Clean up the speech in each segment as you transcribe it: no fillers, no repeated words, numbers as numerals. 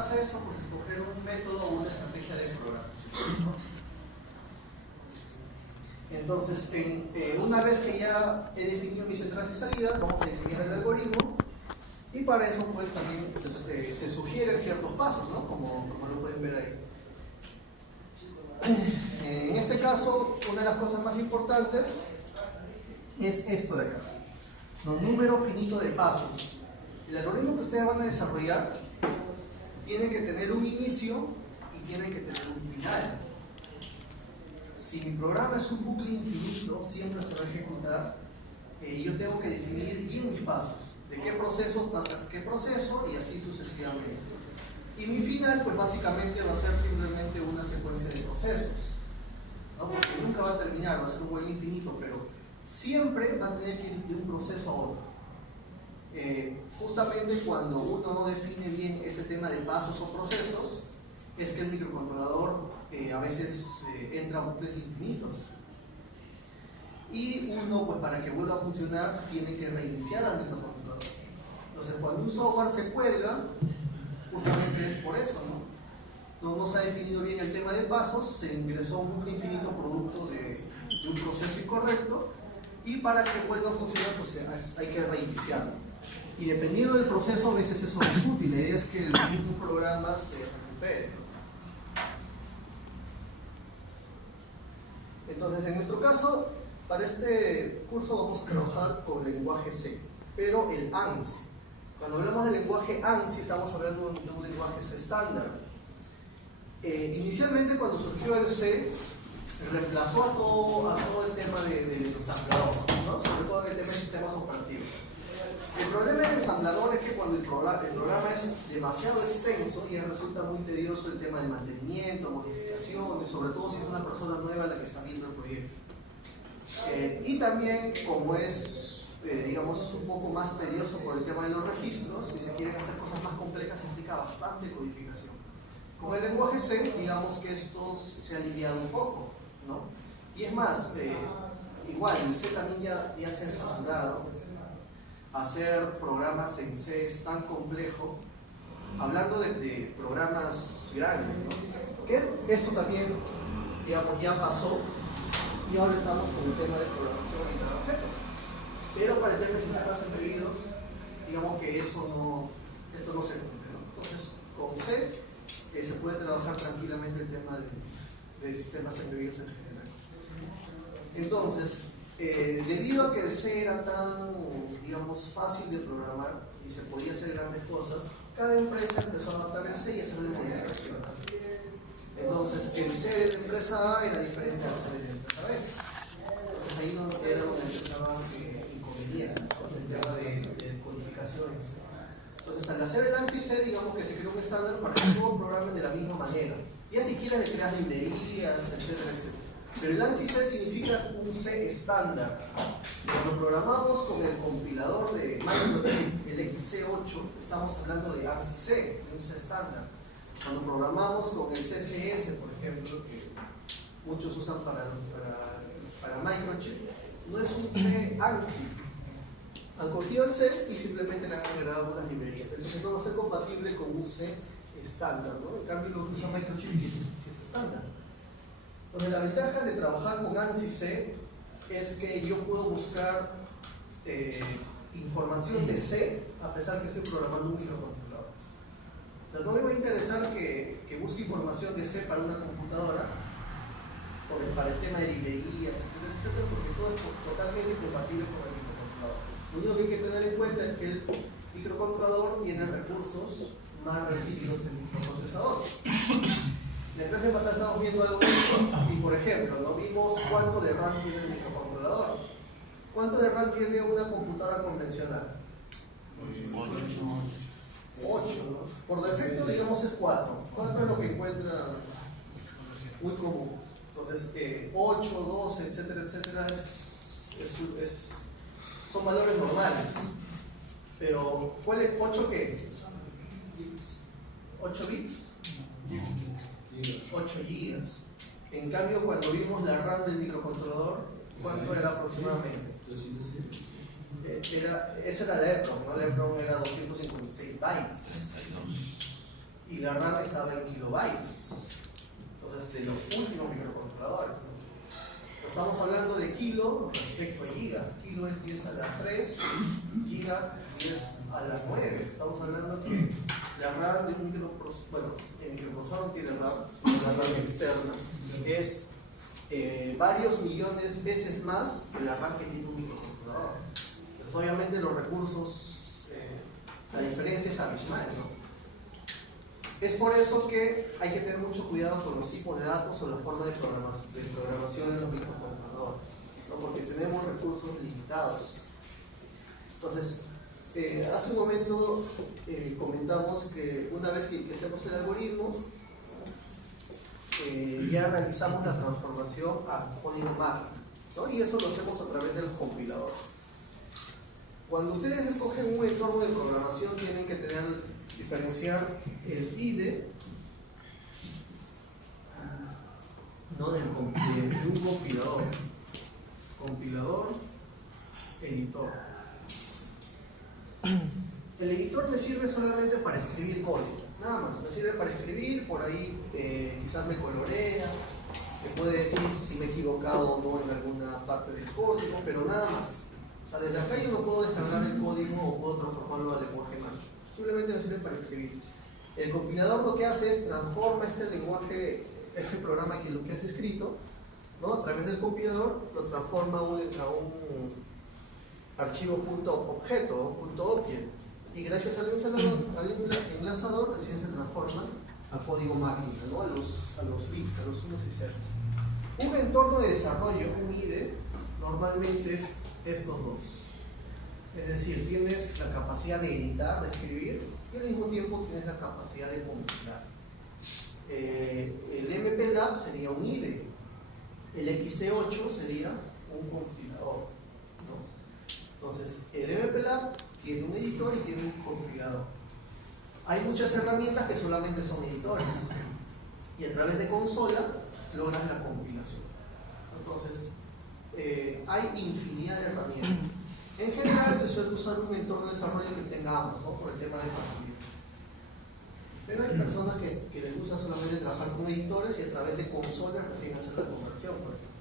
base a eso, pues escoger un método o una estrategia de programación. Entonces, una vez que ya he definido mis entradas y salidas, vamos a definir el algoritmo, y para eso pues también se sugieren ciertos pasos, ¿no? Como lo pueden ver ahí. En este caso, una de las cosas más importantes es esto de acá, un número finito de pasos. El algoritmo que ustedes van a desarrollar tiene que tener un inicio y tiene que tener un final. Si mi programa es un bucle infinito, siempre se va a ejecutar, yo tengo que definir bien mis pasos, de qué proceso pasa a qué proceso y así sucesivamente. Y mi final, pues básicamente va a ser simplemente una secuencia de procesos, ¿no? Porque nunca va a terminar, va a ser un while infinito, pero siempre va a tener que ir de un proceso a otro. Justamente cuando uno no define bien este tema de pasos o procesos, es que el microcontrolador a veces entra a bucles infinitos. Y uno, pues para que vuelva a funcionar, tiene que reiniciar al microcontrolador. Entonces, cuando un software se cuelga, justamente es por eso, ¿no? No se ha definido bien el tema de pasos, se ingresó a un bucle infinito producto de un proceso incorrecto, y para que vuelva a funcionar, pues hay que reiniciarlo. Y dependiendo del proceso, a veces eso es útil. La idea es que el mismo programa se recupere. Entonces, en nuestro caso, para este curso vamos a trabajar con el lenguaje C, pero el ANSI. Cuando hablamos del lenguaje ANSI, estamos hablando de un lenguaje C estándar. Inicialmente, cuando surgió el C, reemplazó a todo el tema del ensamblador, ¿no? Sobre todo el tema de sistemas operativos. El problema del ensamblador es que cuando el programa es demasiado extenso, ya resulta muy tedioso el tema de mantenimiento, modificaciones, sobre todo si es una persona nueva la que está viendo el proyecto. Y también, como es, digamos, es un poco más tedioso por el tema de los registros, si se quieren hacer cosas más complejas, implica bastante codificación. Con el lenguaje C, digamos que esto se ha aliviado un poco, ¿no? Y es más, igual, el C también ya se ha saturado. Hacer programas en C es tan complejo, hablando de programas grandes, ¿no? Que esto también, digamos, ya pasó, y ahora estamos con el tema de programación y objetos. Pero para el tema de sistemas embebidos, digamos que esto no se cumple, ¿no? Entonces, con C se puede trabajar tranquilamente el tema de sistemas embebidos en general. Entonces, debido a que el C era tan, digamos, fácil de programar y se podía hacer grandes cosas, cada empresa empezó a adaptar el C y hacerle modificaciones. Entonces, el C de la empresa A era diferente al C de la empresa B. Entonces, ahí era donde empezaban inconvenientes, ¿no? El tema de codificaciones. Entonces, al hacer el ANSI C, digamos que se creó un estándar para que todos programen de la misma manera. Ya si quieres le creas librerías, etcétera, etcétera. Pero el ANSI C significa un C estándar. Cuando programamos con el compilador de Microchip, el XC8, estamos hablando de ANSI C, de un C estándar. Cuando programamos con el CCS, por ejemplo, que muchos usan para Microchip, no es un C ANSI. Han cogido el C y simplemente le han agregado unas librerías. Entonces no va a ser compatible con un C estándar, ¿no? En cambio, lo que usa Microchip sí es estándar. Entonces, la ventaja de trabajar con ANSI C es que yo puedo buscar información de C a pesar que estoy programando un microcontrolador. O sea, no me va a interesar que busque información de C para una computadora, para el tema de librerías, etcétera, etcétera, porque todo es totalmente compatible con el microcontrolador. Lo único que hay que tener en cuenta es que el microcontrolador tiene recursos más reducidos que el microprocesador. La clase pasada estábamos viendo algo de esto y, por ejemplo, ¿no? Vimos cuánto de RAM tiene el microcontrolador. ¿Cuánto de RAM tiene una computadora convencional? 8, ¿no? Por defecto, digamos, es 4. 4 es lo que encuentra muy común. Entonces, 8, 12, etcétera, etcétera, son valores normales. Pero, ¿cuál es 8 qué? ¿8 bits? 8 GB. En cambio, cuando vimos la RAM del microcontrolador, ¿cuánto era aproximadamente? Eso era la EPROM, ¿no? La EPROM era 256 bytes. Y la RAM estaba en kilobytes. Entonces, de los últimos microcontroladores, ¿no? Estamos hablando de kilo respecto a giga. Kilo es 10 a la 3, giga 10 a la 9. Estamos hablando que la RAM de un microprocesador, bueno, el microprocesador no tiene RAM, la RAM externa, es varios millones veces más que la RAM que tiene un microcontrolador. Entonces, obviamente los recursos, la diferencia es abismal, ¿no? Es por eso que hay que tener mucho cuidado con los tipos de datos o la forma de programación de los microcontroladores, ¿no? Porque tenemos recursos limitados. Entonces, hace un momento comentamos que una vez que hacemos el algoritmo, ya realizamos la transformación a código máquina, ¿no? Y eso lo hacemos a través de los compiladores. Cuando ustedes escogen un entorno de programación, tienen que diferenciar el IDE, no de un compilador. Compilador, editor. El editor me sirve solamente para escribir código, nada más. Me sirve para escribir, por ahí quizás me colorea, me puede decir si me he equivocado o no en alguna parte del código, pero nada más. O sea, desde acá yo no puedo descargar el código o puedo transformarlo al lenguaje máquina. Simplemente me sirve para escribir. El compilador lo que hace es transforma este lenguaje, este programa que lo que has escrito, ¿no? A través del compilador lo transforma a un archivo .objeto, .object, y gracias al enlazador recién se transforma a código máquina, ¿no? a los bits, a los unos y ceros. Un entorno de desarrollo, un IDE, normalmente es estos dos. Es decir, tienes la capacidad de editar, de escribir, y al mismo tiempo tienes la capacidad de compilar. El MPLAB sería un IDE, el XC8 sería un compilador, ¿no? Entonces, el MPLAB tiene un editor y tiene un compilador. Hay muchas herramientas que solamente son editores, y a través de consola logras la compilación. Entonces, hay infinidad de herramientas. En general se suele usar un entorno de desarrollo que tenga ambos, ¿no? Por el tema de facilidad. Pero hay personas que les gusta solamente trabajar con editores y a través de consolas recién hacer la conversión, por ejemplo.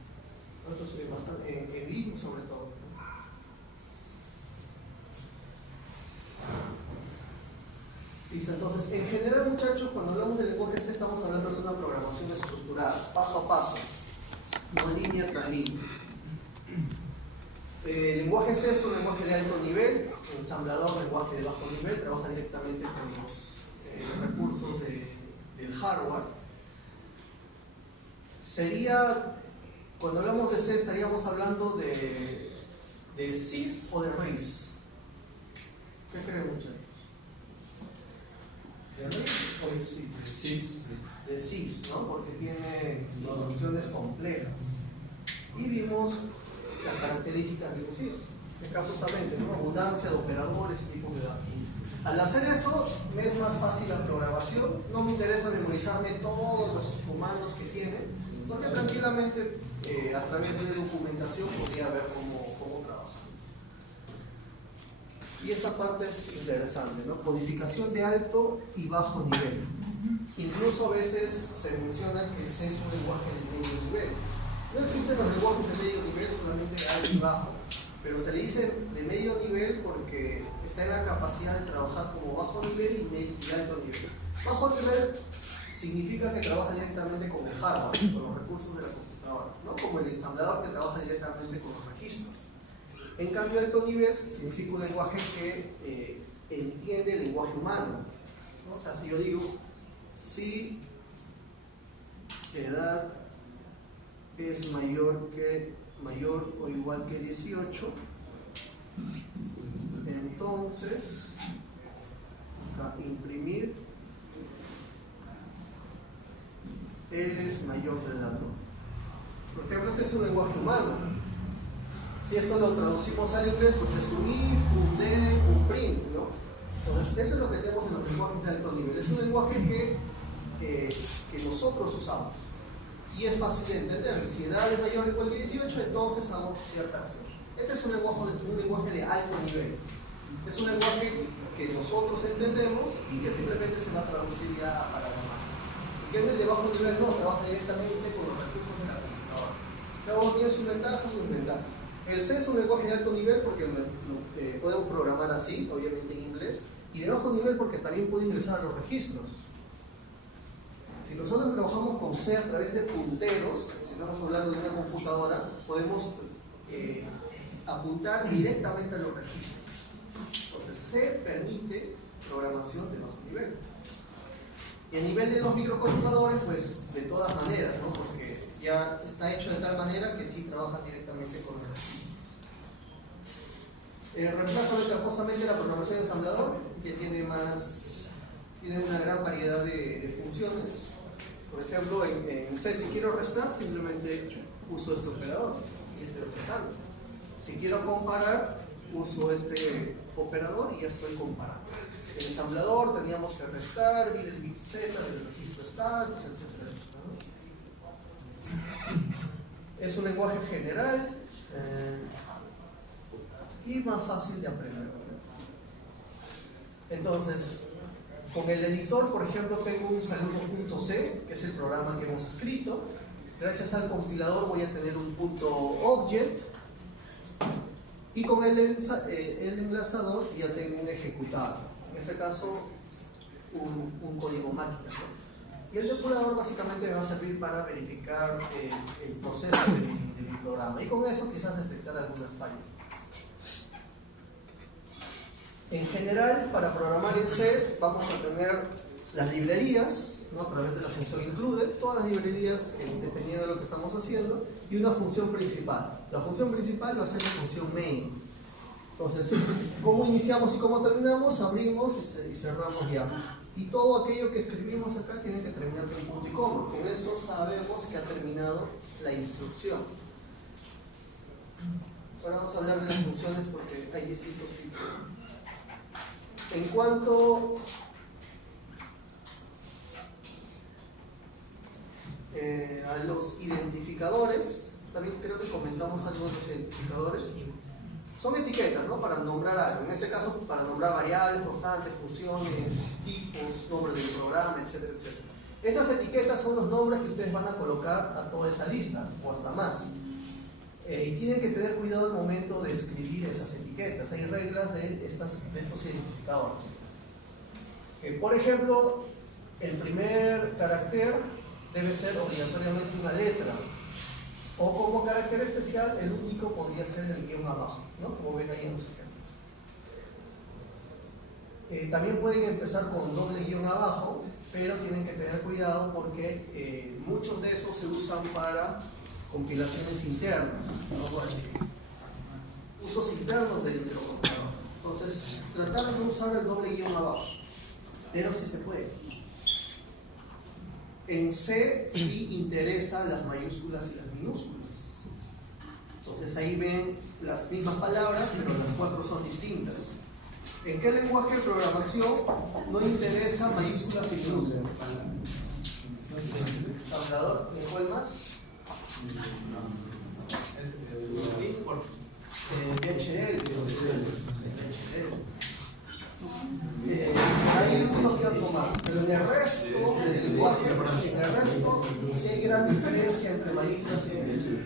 Entonces, bastante, en Linux sobre todo. Listo, entonces, en general, muchachos, cuando hablamos de lenguaje C estamos hablando de una programación estructurada, paso a paso, no línea tras línea. El lenguaje C es un lenguaje de alto nivel, el ensamblador lenguaje de bajo nivel, trabaja directamente con los recursos del hardware. Cuando hablamos de C, estaríamos hablando de sys o de RIS. ¿Qué creen, muchachos? ¿De RIS o de sys? De sys, ¿no? Porque tiene instrucciones complejas. Y vimos las características de un sys, escasamente, ¿no? Abundancia de operadores y tipos de datos. Al hacer eso, me es más fácil la programación, no me interesa memorizarme todos los comandos que tiene, porque tranquilamente a través de documentación podría ver cómo trabaja. Y esta parte es interesante, ¿no? Codificación de alto y bajo nivel. Incluso a veces se menciona que C es un lenguaje de medio nivel. No existen los lenguajes de medio nivel, solamente de alto y bajo, pero se le dice de medio nivel porque está en la capacidad de trabajar como bajo nivel y alto nivel. Bajo nivel significa que trabaja directamente con el hardware, con los recursos de la computadora, ¿no? Como el ensamblador que trabaja directamente con los registros. En cambio, alto nivel significa un lenguaje que entiende el lenguaje humano, ¿no? O sea, si yo digo si edad es mayor o igual que 18, entonces acá imprimir eres mayor de edad, ¿no? Por ejemplo, este es un lenguaje humano. Si esto lo traducimos al inglés, pues es un if, un then, un print, ¿no? Entonces, eso es lo que tenemos en los lenguajes de alto nivel. Es un lenguaje que nosotros usamos. Y es fácil de entender. Si edad es mayor o igual que 18, entonces hagamos cierta acción. Este es un lenguaje de alto nivel. Es un lenguaje que nosotros entendemos y que simplemente se va a traducir ya a paradigma. En cambio, el de bajo nivel no, trabaja directamente con los recursos de la computadora. Cada uno tiene sus ventajas, sus desventajas. El C es un lenguaje de alto nivel porque podemos programar así, obviamente en inglés, y de bajo nivel porque también puede ingresar a los registros. Si nosotros trabajamos con C a través de punteros, si estamos hablando de una computadora, podemos apuntar directamente a los registros. Entonces, C permite programación de bajo nivel. Y a nivel de los microcontroladores, pues de todas maneras, ¿no? Porque ya está hecho de tal manera que sí trabajas directamente con los registros. Reemplaza ventajosamente la programación de ensamblador, que tiene una gran variedad de funciones. Por ejemplo, en C, si quiero restar, simplemente uso este operador y estoy operando. Si quiero comparar, uso este operador y ya estoy comparando. En el ensamblador teníamos que restar, ver el bit Z del registro status, etc. Es un lenguaje general y más fácil de aprender. Entonces, con el editor, por ejemplo, tengo un saludo.c, que es el programa que hemos escrito. Gracias al compilador voy a tener un .object. Y con el enlazador ya tengo un ejecutado. En este caso, un código máquina, ¿no? Y el depurador básicamente me va a servir para verificar el proceso de mi programa. Y con eso quizás detectar algunas fallas. En general, para programar en C vamos a tener las librerías, ¿no? A través de la función include, todas las librerías dependiendo de lo que estamos haciendo, y una función principal. La función principal va a ser la función main. Entonces, cómo iniciamos y cómo terminamos, abrimos y cerramos ya. Y todo aquello que escribimos acá tiene que terminar con punto y coma. Con eso sabemos que ha terminado la instrucción. Ahora vamos a hablar de las funciones porque hay distintos tipos. En cuanto a los identificadores, también creo que comentamos algo de los identificadores. Son etiquetas, ¿no? Para nombrar algo. En este caso, para nombrar variables, constantes, funciones, tipos, nombre del programa, etcétera, etcétera. Estas etiquetas son los nombres que ustedes van a colocar a toda esa lista, o hasta más. Y tienen que tener cuidado al momento de escribir esas etiquetas. Hay reglas de estos identificadores. Por ejemplo, el primer carácter debe ser obligatoriamente una letra. O como carácter especial, el único podría ser el guión abajo, ¿no? Como ven ahí en los ejemplos. También pueden empezar con doble guión abajo, pero tienen que tener cuidado porque muchos de esos se usan para compilaciones internas, ¿no? Usos internos del microcontrolador. Entonces, tratar de usar el doble guión abajo, pero sí se puede. En C sí interesan las mayúsculas y las minúsculas. Entonces ahí ven las mismas palabras, pero las 4 son distintas. ¿En qué lenguaje de programación no interesa mayúsculas y minúsculas? ¿Ensamblador? ¿En cuál más? VHDL. Hay unos que otros más, pero en el resto del lenguaje, sí hay gran diferencia entre mayúsculas y minúsculas.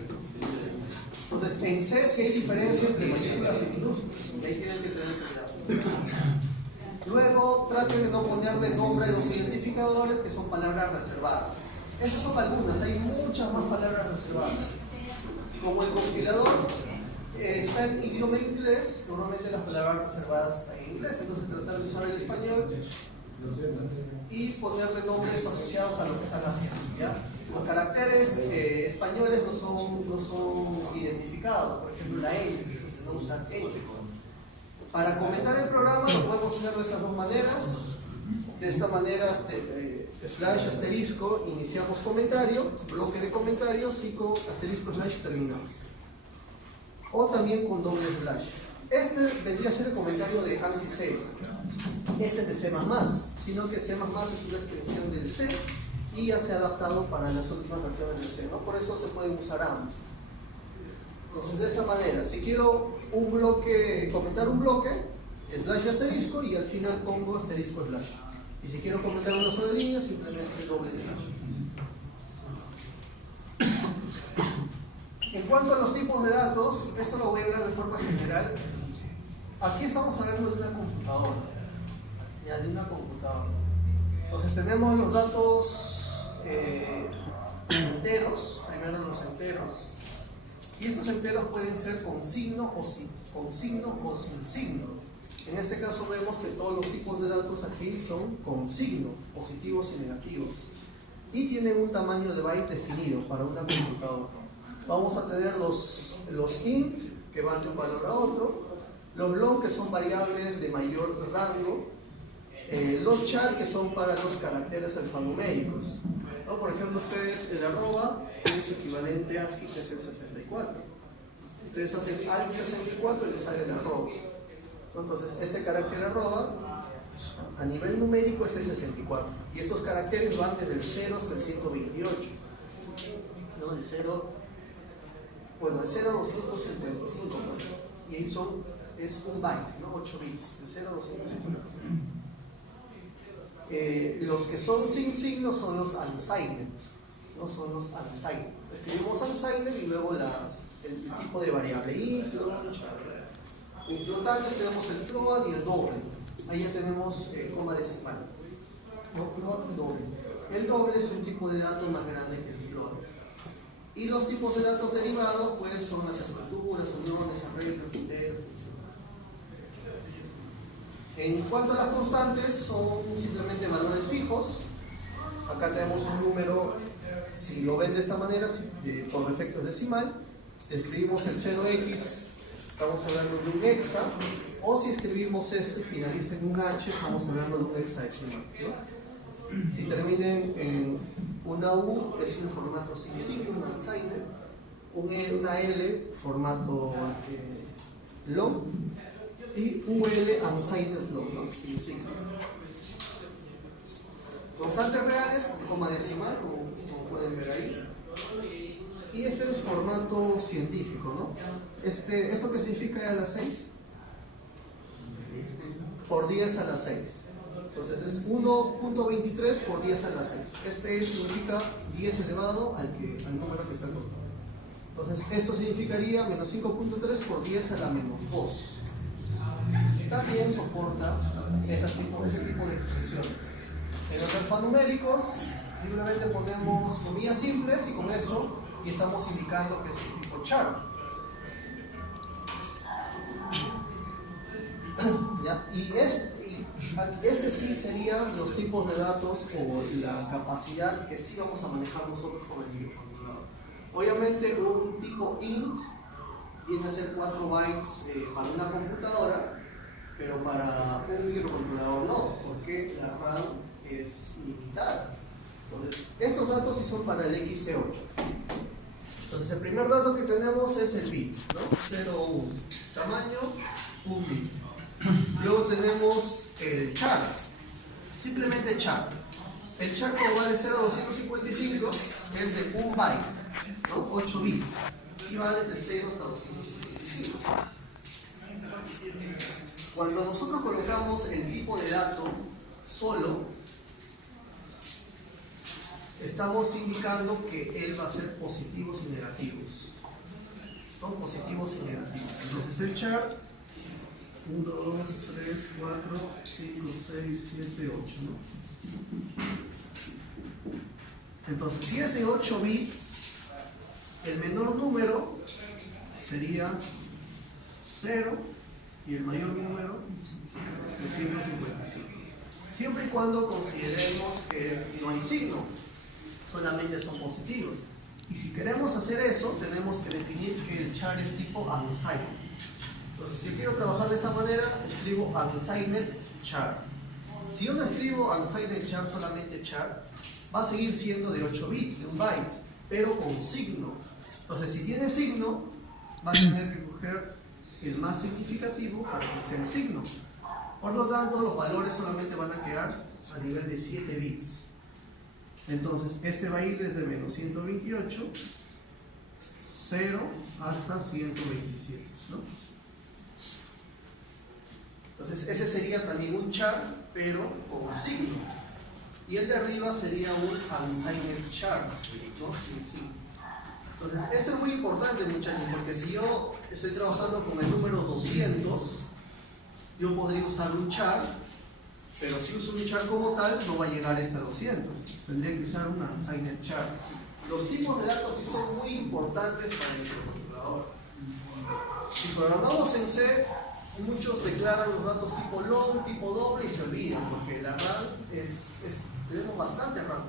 Entonces, en C sí hay diferencia entre mayúsculas y minúsculas, y ahí tienen que tener cuidado. Luego, traten de no ponerle nombre a los identificadores, que son palabras reservadas. Esas son algunas, hay muchas más palabras reservadas. Como el compilador está en idioma inglés, normalmente las palabras reservadas están en inglés, entonces tratar de usar el español y ponerle nombres asociados a lo que están haciendo, ¿ya? Los caracteres españoles no son identificados, por ejemplo la L, se no usa L. Para comentar el programa lo podemos hacer de esas dos maneras. De esta manera, slash asterisco, iniciamos comentario, bloque de comentarios y con asterisco slash terminamos. O también con doble slash. Este vendría a ser el comentario de ANSI C. Este es de C++, sino que C++ es una extensión del C y ya se ha adaptado para las últimas versiones del C, ¿no? Por eso se pueden usar ambos. Entonces, de esta manera, si quiero un bloque, comentar un bloque, slash y asterisco, y al final pongo asterisco slash. Y si quiero comentar una sola línea, simplemente doble slash. En cuanto a los tipos de datos, esto lo voy a ver de forma general. Aquí estamos hablando de una computadora. Ya, de una computadora. Entonces tenemos los datos enteros, primero los enteros. Y estos enteros pueden ser con signo o sin signo. En este caso vemos que todos los tipos de datos aquí son con signo, positivos y negativos. Y tienen un tamaño de byte definido para una computadora. Vamos a tener los int, que van de un valor a otro, los long, que son variables de mayor rango, los char, que son para los caracteres alfanuméricos, ¿no? Por ejemplo, ustedes el arroba tiene su equivalente ASCII, que es el 64. Ustedes hacen alt 64 y les sale el arroba. Entonces, este carácter arroba a nivel numérico es el 64. Y estos caracteres van desde el 0 hasta el 128. ¿No? El 0 a 255, ¿no? Y ahí es un byte, ¿no? 8 bits, de 0 a 255. Los que son sin signo son los unsigned, ¿no? Son los unsigned. Escribimos unsigned y luego el tipo de variable int. En flotantes tenemos el float y el doble. Ahí ya tenemos coma decimal, ¿no? Float y doble. El doble es un tipo de datos más grande que el float. Y los tipos de datos derivados pues son las estructuras, uniones, arreglos, punteros. En cuanto a las constantes, son simplemente valores fijos. Acá tenemos un número, si lo ven de esta manera, por efectos decimal. Si escribimos el 0x, estamos hablando de un hexa, o si escribimos esto y finaliza en un h, estamos hablando de un hexadecimal, ¿no? Si terminen en una u, es un formato sin signo, un unsigned, una l, formato long, y UL unsigned long, ¿no? Sin signo. Constantes reales, coma decimal, como pueden ver ahí. Y este es formato científico, ¿no? ¿Esto qué significa a las 6? Por 10 a las 6. Entonces es 1.23 por 10 a las 6. Este significa 10 elevado al número que está al costado. Entonces esto significaría menos 5.3 por 10 a la menos 2. También soporta ese tipo de expresiones. En los alfanuméricos simplemente ponemos comillas simples y con eso y estamos indicando que es un tipo char. ¿Ya? Y este sí serían los tipos de datos o la capacidad que sí vamos a manejar nosotros con el microcontrolador. Obviamente un tipo int viene a ser 4 bytes para una computadora, pero para un microcontrolador no, porque la RAM es limitada. Entonces, estos datos sí son para el XC8. Entonces, el primer dato que tenemos es el bit, ¿no? 0 o 1. Tamaño, 1 bit. Luego tenemos el char, simplemente char. El char, como va de 0 a 255, es de 1 byte, ¿no? 8 bits. Y va desde 0 hasta 255. Cuando nosotros colocamos el tipo de dato solo, estamos indicando que él va a ser positivos y negativos. Son positivos y negativos. Entonces el char 1, 2, 3, 4, 5, 6, 7, 8, ¿no? Entonces, si es de 8 bits, el menor número sería 0 y el mayor número 355. Siempre y cuando consideremos que no hay signo, solamente son positivos. Y si queremos hacer eso, tenemos que definir que el char es tipo unsigned. Entonces, si yo quiero trabajar de esa manera, escribo unsigned char. Si yo no escribo unsigned char, solamente char, va a seguir siendo de 8 bits, de 1 byte, pero con signo. Entonces, si tiene signo, va a tener que coger el más significativo para que sea el signo. Por lo tanto, los valores solamente van a quedar a nivel de 7 bits. Entonces, este va a ir desde menos 128, 0 hasta 127, ¿no? Entonces ese sería también un char, pero con signo. Y el de arriba sería un unsigned char, ¿no? Sin signo. Entonces esto es muy importante, muchachos, porque si yo estoy trabajando con el número 200, yo podría usar un char, pero si uso un char como tal, no va a llegar hasta 200. Tendría que usar un unsigned char. Los tipos de datos sí son muy importantes para el microcontrolador. Si programamos en C, muchos declaran los datos tipo long, tipo doble y se olvidan, porque la RAM tenemos bastante RAM,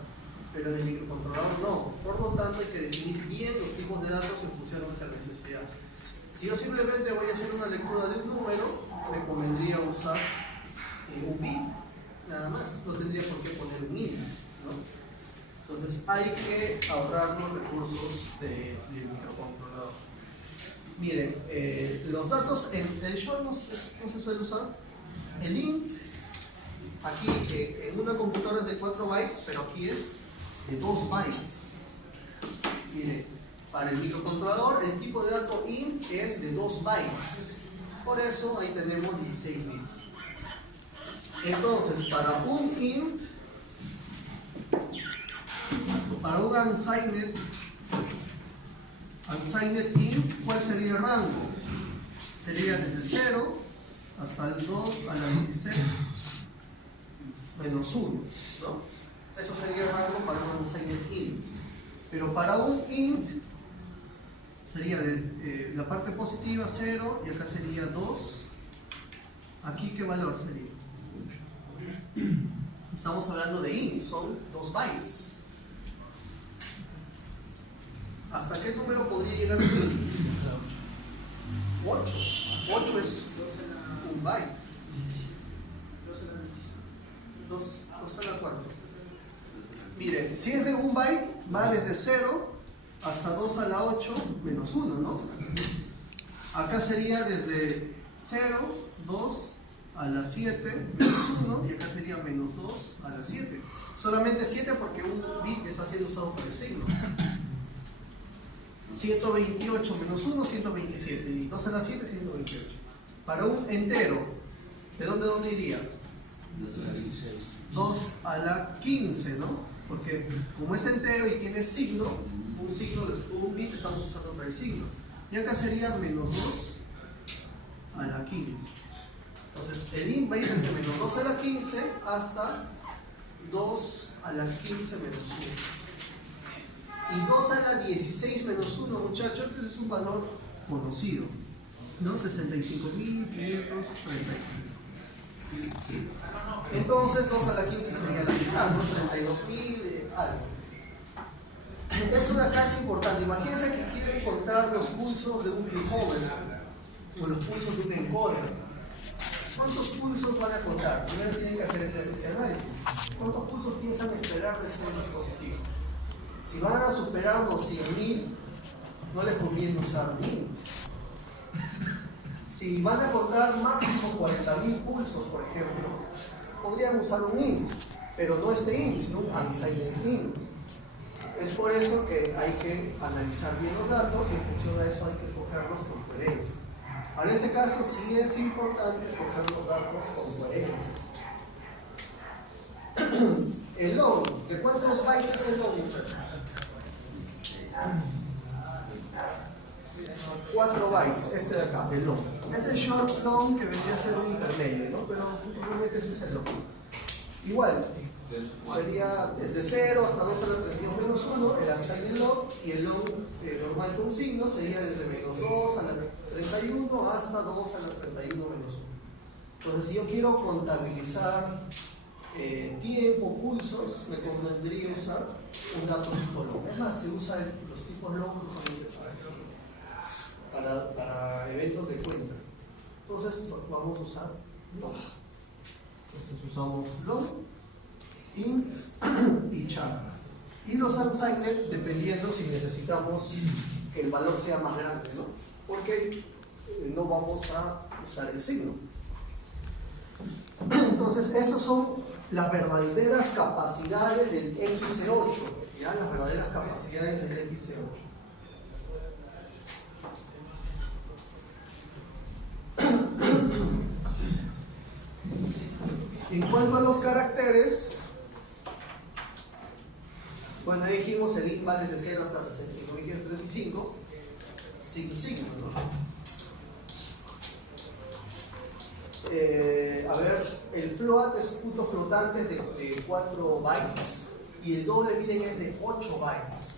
pero en el microcontrolador no. Por lo tanto, hay que definir bien los tipos de datos en función de nuestra necesidad. Si yo simplemente voy a hacer una lectura de un número, me convendría usar un bit, nada más. No tendría por qué poner un int, ¿no? Entonces hay que ahorrarnos recursos del microcontrolador. Miren, los datos en el short no se suele usar. El int, aquí en una computadora es de 4 bytes, pero aquí es de 2 bytes. Miren, para el microcontrolador el tipo de dato int es de 2 bytes. Por eso ahí tenemos 16 bits. Entonces, para un int, para un unsigned int, ¿cuál sería el rango? Sería desde 0 hasta el 2 a la 16 menos 1, ¿no? Eso sería el rango para un unsigned int. Pero para un int sería la parte positiva 0 y acá sería 2. ¿Aquí qué valor sería? Estamos hablando de int, son 2 bytes. ¿Hasta qué número podría llegar un int? 8. 8 es un byte. 2 a la 4. Miren, si es de un byte, va desde 0 hasta 2 a la 8 menos 1, ¿no? Acá sería desde 0, 2 a la 7 menos 1 y acá sería menos 2 a la 7. Solamente 7 porque un bit está siendo usado por el signo. 128 menos 1, 127. Y 2 a la 7, 128. Para un entero, ¿de dónde iría? 2 a la 15, ¿no? Porque como es entero y tiene signo, un bit estamos usando para el signo. Y acá sería menos 2 a la 15. Entonces el int va a ir desde menos 2 a la 15 hasta 2 a la 15 menos 1. Y 2 a la 16 menos 1, muchachos, ese es un valor conocido, ¿no? 65.536. Entonces 2 a la 15 sería la mitad, ¿no? 32.000 algo. Esto de acá es importante. Imagínense que quieren contar los pulsos de un FreeHover o los pulsos de un encoder. ¿Cuántos pulsos van a contar? Primero tienen que hacer ese análisis. ¿Cuántos pulsos piensan esperar de ese dispositivo? Si van a superar los 100.000, no les conviene usar 1.000. Si van a contar máximo 40.000 pulsos, por ejemplo, podrían usar un int, pero no este int, sino un unsigned int. Es por eso que hay que analizar bien los datos y en función de eso hay que escogerlos con coherencia. Para este caso sí es importante escoger los datos con coherencia. El long, ¿de cuántos bytes es el long, muchachos? 4 bytes, este de acá, el long. Este es short long que vendría a ser un intermedio, ¿no? Pero simplemente ese es el long. Igual, sería desde 0 hasta 2 a la 32 menos 1, el unsigned long, y el long normal con signo sería desde menos 2 a la 31 hasta 2 a la 31 menos 1. Entonces, si yo quiero contabilizar tiempo, pulsos, me convendría usar un dato tipo long. Es más, se usa los tipos long para eventos de cuenta. Entonces, vamos a usar long. Entonces, usamos long, int y char. Y los unsigned, dependiendo si necesitamos que el valor sea más grande, ¿no? Porque no vamos a usar el signo. Entonces, estos son las verdaderas capacidades del XC8, ¿ya? Las verdaderas capacidades del XC8. En cuanto a los caracteres, bueno, ahí dijimos el int va desde 0 hasta 65.535 sin signo, ¿no? A ver, el float es puntos flotantes de 4 bytes y el doble, miren, es de 8 bytes.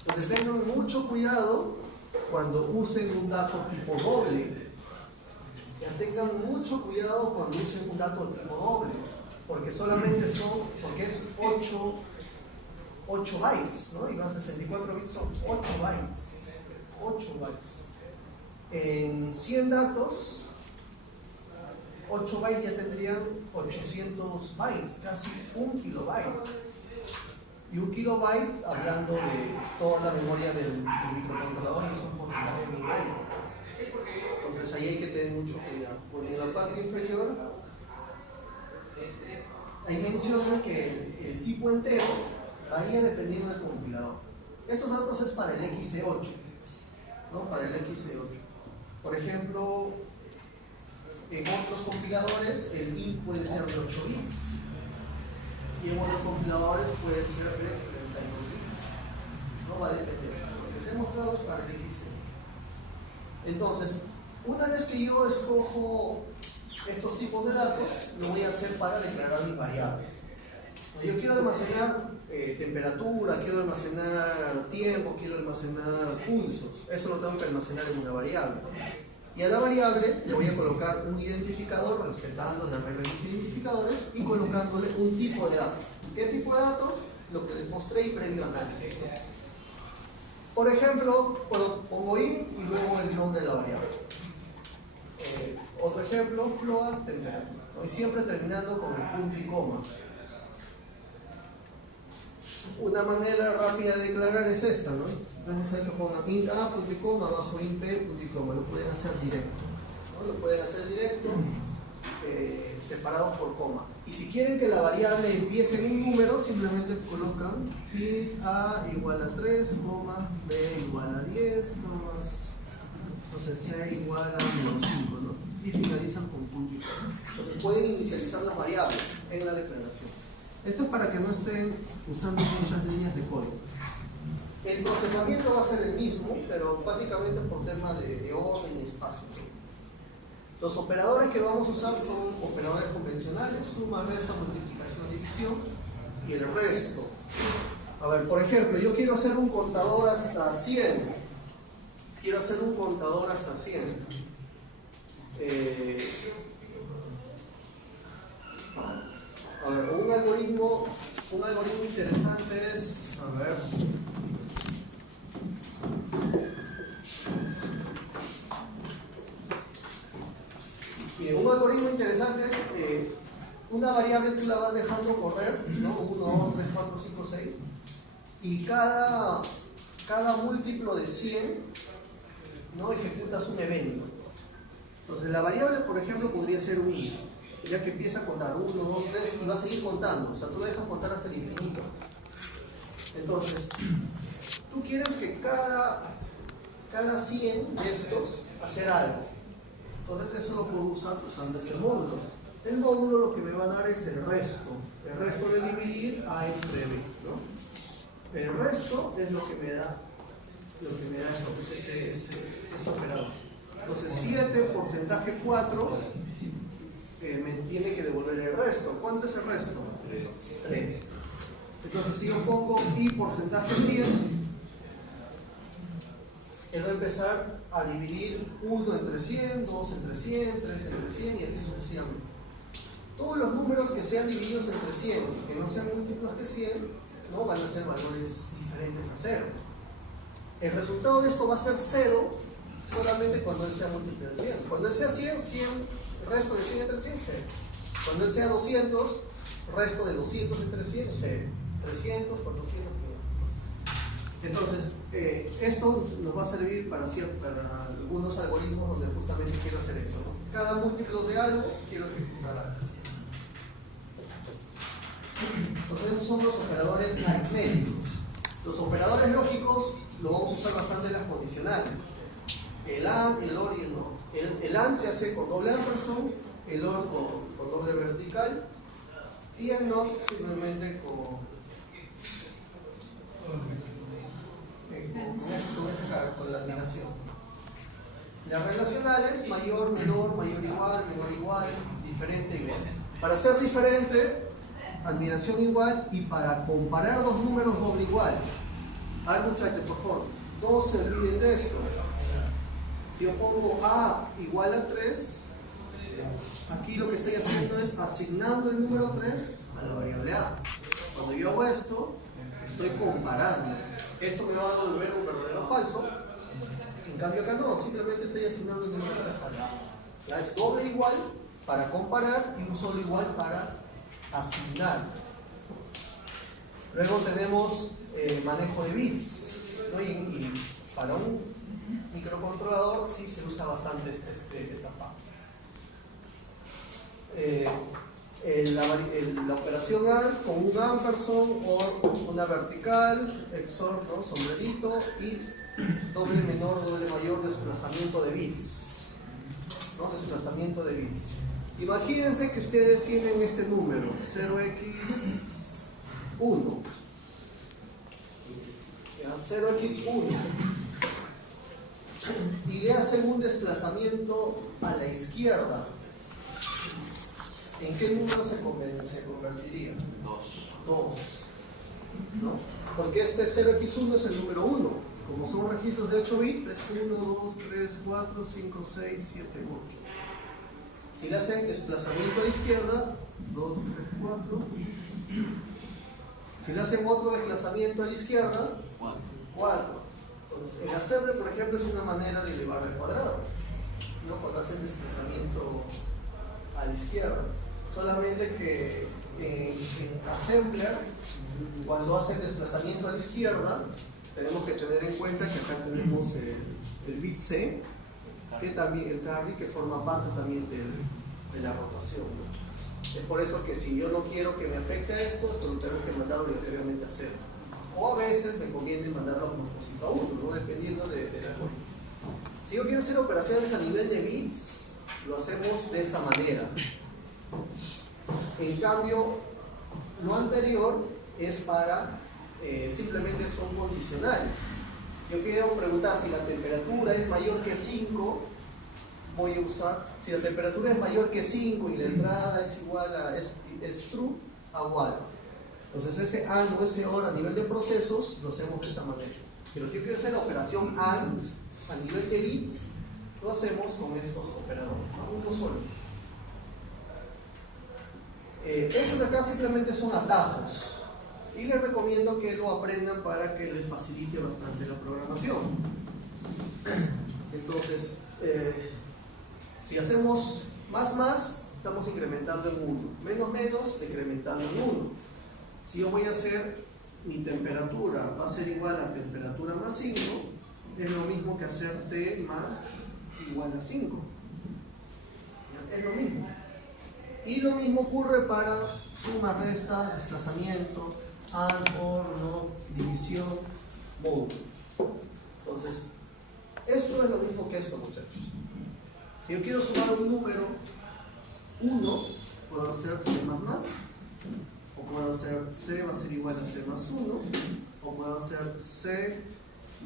Entonces tengan mucho cuidado cuando usen un dato tipo doble. Ya tengan mucho cuidado cuando usen un dato tipo doble, porque solamente porque es 8 bytes, ¿no? Y van 64 bits, son 8 bytes. 8 bytes. En 100 datos, 8 bytes ya tendrían 800 bytes, casi 1 kilobyte. Y 1 kilobyte, hablando de toda la memoria del microcontrolador, es un porcentaje muy alto. Entonces ahí hay que tener mucho cuidado. Porque en la parte inferior, ahí menciona que el tipo entero varía dependiendo del compilador. Estos datos es para el XC8, ¿no? Para el XC8. Por ejemplo, en otros compiladores el int puede ser de 8 bits y en otros compiladores puede ser de 32 bits. No va a depender. Lo que les he mostrado es para el XC8. Entonces, una vez que yo escojo estos tipos de datos, lo voy a hacer para declarar mis variables. Yo quiero almacenar temperatura, quiero almacenar tiempo, quiero almacenar pulsos. Eso lo tengo que almacenar en una variable. Y a la variable le voy a colocar un identificador respetando las reglas de los identificadores y colocándole un tipo de dato. ¿Qué tipo de dato? Lo que les mostré y previo análisis. Por ejemplo, pongo int y luego el nombre de la variable. Otro ejemplo, float temperatura. Y siempre terminando con el punto y coma. Una manera rápida de declarar es esta, ¿no? Entonces hay que poner int a, punto y coma, abajo int b, punto y coma. Lo pueden hacer directo, ¿no? Lo pueden hacer directo, separados por coma. Y si quieren que la variable empiece en un número, simplemente colocan int a igual a 3, b igual a 10, entonces c igual a menos 5, ¿no? Y finalizan con punto y coma. Entonces pueden inicializar las variables en la declaración. Esto es para que no estén usando muchas líneas de código. El procesamiento va a ser el mismo, pero básicamente por tema de orden y espacio. Los operadores que vamos a usar son operadores convencionales: suma, resta, multiplicación, división y el resto. A ver, por ejemplo, yo quiero hacer un contador hasta 100. Quiero hacer un contador hasta 100. A ver, un algoritmo interesante es, a ver, un algoritmo interesante es una variable tú la vas dejando correr, ¿no? 1, 2, 3, 4, 5, 6, y cada múltiplo de 100, ¿no? Ejecutas un evento. Entonces la variable, por ejemplo, podría ser un int, ya que empieza a contar 1, 2, 3 y va a seguir contando. O sea, tú lo dejas contar hasta el infinito. Entonces, tú quieres que cada 100 de estos hacer algo. Entonces eso lo puedo usar usando este módulo. El módulo lo que me va a dar es el resto. El resto de dividir a entre b, ¿no? El resto es lo que me da ese operador. Entonces 7 porcentaje 4 me tiene que devolver el resto. ¿Cuánto es el resto? 3. Entonces si yo pongo i porcentaje 100, él va a empezar a dividir 1 entre 100, 2 entre 100, 3 entre 100 y así sucesivamente. Todos los números que sean divididos entre 100, que no sean múltiplos que 100, no van a ser valores diferentes a 0. El resultado de esto va a ser 0 solamente cuando él sea múltiplo de 100. Cuando él sea 100, el resto de 100 entre 100, 0. Cuando él sea 200, resto de 200 entre 100, 0. 300, 400, 500. Entonces, esto nos va a servir para algunos algoritmos donde justamente quiero hacer eso, ¿no? Cada múltiplo de algo quiero ejecutar algo. Entonces, esos son los operadores aritméticos. Los operadores lógicos lo vamos a usar bastante en las condicionales. El AND, el OR y el NOR. El AND se hace con doble ampersand, el OR con doble vertical y el not simplemente con la admiración. Las relacionales, mayor, menor, mayor igual, diferente, igual. Para ser diferente, admiración igual, y para comparar dos números doble igual. A ver, muchachos, por favor, no se olviden de esto. Si yo pongo A igual a 3, aquí lo que estoy haciendo es asignando el número 3 a la variable A. Cuando yo hago esto, estoy comparando. Esto me va a devolver un verdadero o falso. En cambio acá no, simplemente estoy asignando el número 3 a la A. Ya es doble igual para comparar y un solo igual para asignar. Luego tenemos manejo de bits, ¿no? Y para un microcontrolador sí se usa bastante esta parte. La operación AND con un ampersand o una vertical, XOR, ¿no? Sombrerito, y doble menor, doble mayor, desplazamiento de bits, ¿no? Desplazamiento de bits. Imagínense que ustedes tienen este número 0x1, 0x1, y le hacen un desplazamiento a la izquierda. ¿En qué número se convertiría? 2. ¿No? Porque este 0x1 es el número 1. Como son registros de 8 bits, es 1, 2, 3, 4, 5, 6, 7, 8. Si le hacen desplazamiento a la izquierda, 2, 3, 4. Si le hacen otro desplazamiento a la izquierda, 4. Entonces, el assembler, por ejemplo, es una manera de elevar al cuadrado, ¿no? Cuando hacen desplazamiento a la izquierda. Solamente que en assembler, cuando hacen desplazamiento a la izquierda, tenemos que tener en cuenta que acá tenemos el bit C, que también el carry, que forma parte también de la rotación, ¿no? Es por eso que si yo no quiero que me afecte esto lo tengo que mandar obligatoriamente a 0. O a veces me conviene mandarlo a propósito a 1, ¿no? Dependiendo de la cosa. Si yo quiero hacer operaciones a nivel de bits, lo hacemos de esta manera. En cambio, lo anterior es para, simplemente son condicionales. Si yo quiero preguntar si la temperatura es mayor que 5, voy a usar, si la temperatura es mayor que 5 y la entrada es igual a, es true, a while. Entonces ese AND o ese OR a nivel de procesos lo hacemos de esta manera. Pero si yo quiero hacer la operación AND a nivel de bits, lo hacemos con estos operadores, uno solo. Estos de acá simplemente son atajos y les recomiendo que lo aprendan para que les facilite bastante la programación. Entonces, si hacemos más, estamos incrementando en 1, menos, decrementando en 1. Si yo voy a hacer mi temperatura, va a ser igual a temperatura más 5, es lo mismo que hacer T más igual a 5. Es lo mismo. Y lo mismo ocurre para suma, resta, desplazamiento, AND, OR, NOT, división, módulo. Entonces, esto es lo mismo que esto, muchachos. Si yo quiero sumar un número 1, puedo hacer C más, o puedo hacer C va a ser igual a C más 1, o puedo hacer C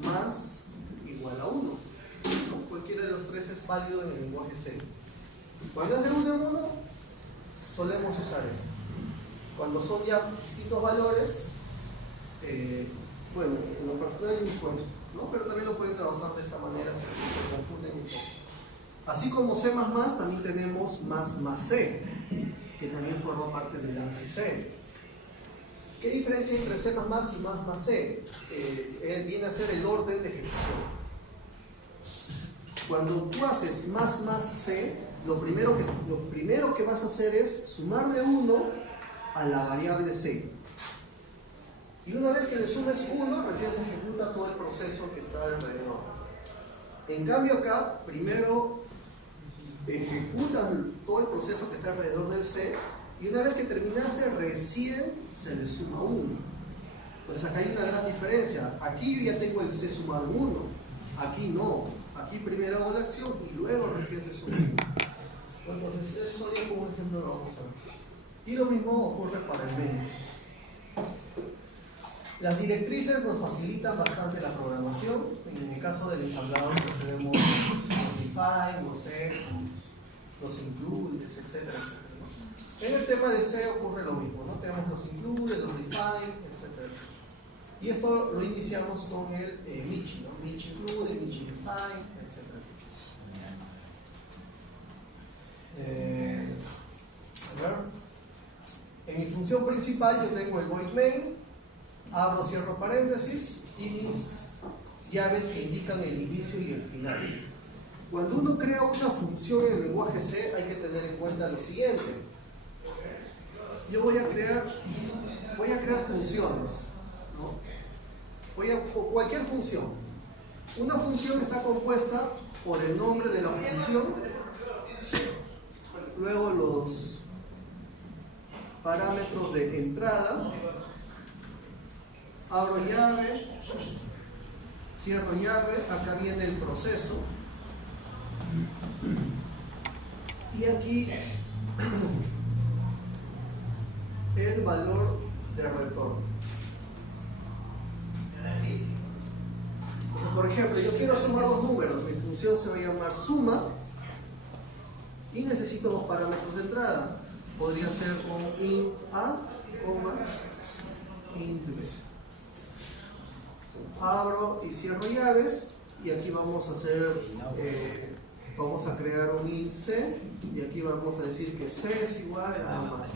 más igual a 1. Cualquiera de los tres es válido en el lenguaje C. Cuando es de 1 en 1, solemos usar eso. Cuando son ya distintos valores, bueno, en lo personal yo uso esto, ¿no? Pero también lo pueden trabajar de esta manera si se confunden un poco. Así como C++, también tenemos más C, que también forma parte del ANSI C. ¿Qué diferencia entre C++ y más C? Viene a ser el orden de ejecución. Cuando tú haces más C, lo primero que vas a hacer es sumarle 1 a la variable C. Y una vez que le sumes 1, recién se ejecuta todo el proceso que está alrededor. En cambio acá, primero ejecutan todo el proceso que está alrededor del C, y una vez que terminaste, recién se le suma 1. Entonces acá hay una gran diferencia. Aquí yo ya tengo el C sumado 1, aquí no. Aquí primero hago la acción y luego recién se suma. Entonces eso ya como ejemplo lo vamos a ver. Y lo mismo ocurre para el menus. Las directrices nos facilitan bastante la programación. En el caso del ensamblador pues tenemos los define, los set, los includes, etcétera, etcétera. En el tema de C ocurre lo mismo, ¿no? Tenemos los includes, los define, etcétera, etcétera. Y esto lo iniciamos con el Michi, ¿no? Michi include, Michi define, etcétera, etcétera. A ver. En mi función principal yo tengo el void main, abro, cierro paréntesis y mis llaves que indican el inicio y el final. Cuando uno crea una función en el lenguaje C hay que tener en cuenta lo siguiente. Yo voy a crear funciones, ¿no? Cualquier función. Una función está compuesta por el nombre de la función, luego los parámetros de entrada, abro llave, cierro llave, acá viene el proceso y aquí el valor de retorno. Por ejemplo, yo quiero sumar dos números, mi función se va a llamar suma y necesito dos parámetros de entrada. Podría ser un int a, int b. Abro y cierro llaves y aquí vamos a hacer, vamos a crear un int c y aquí vamos a decir que c es igual a más.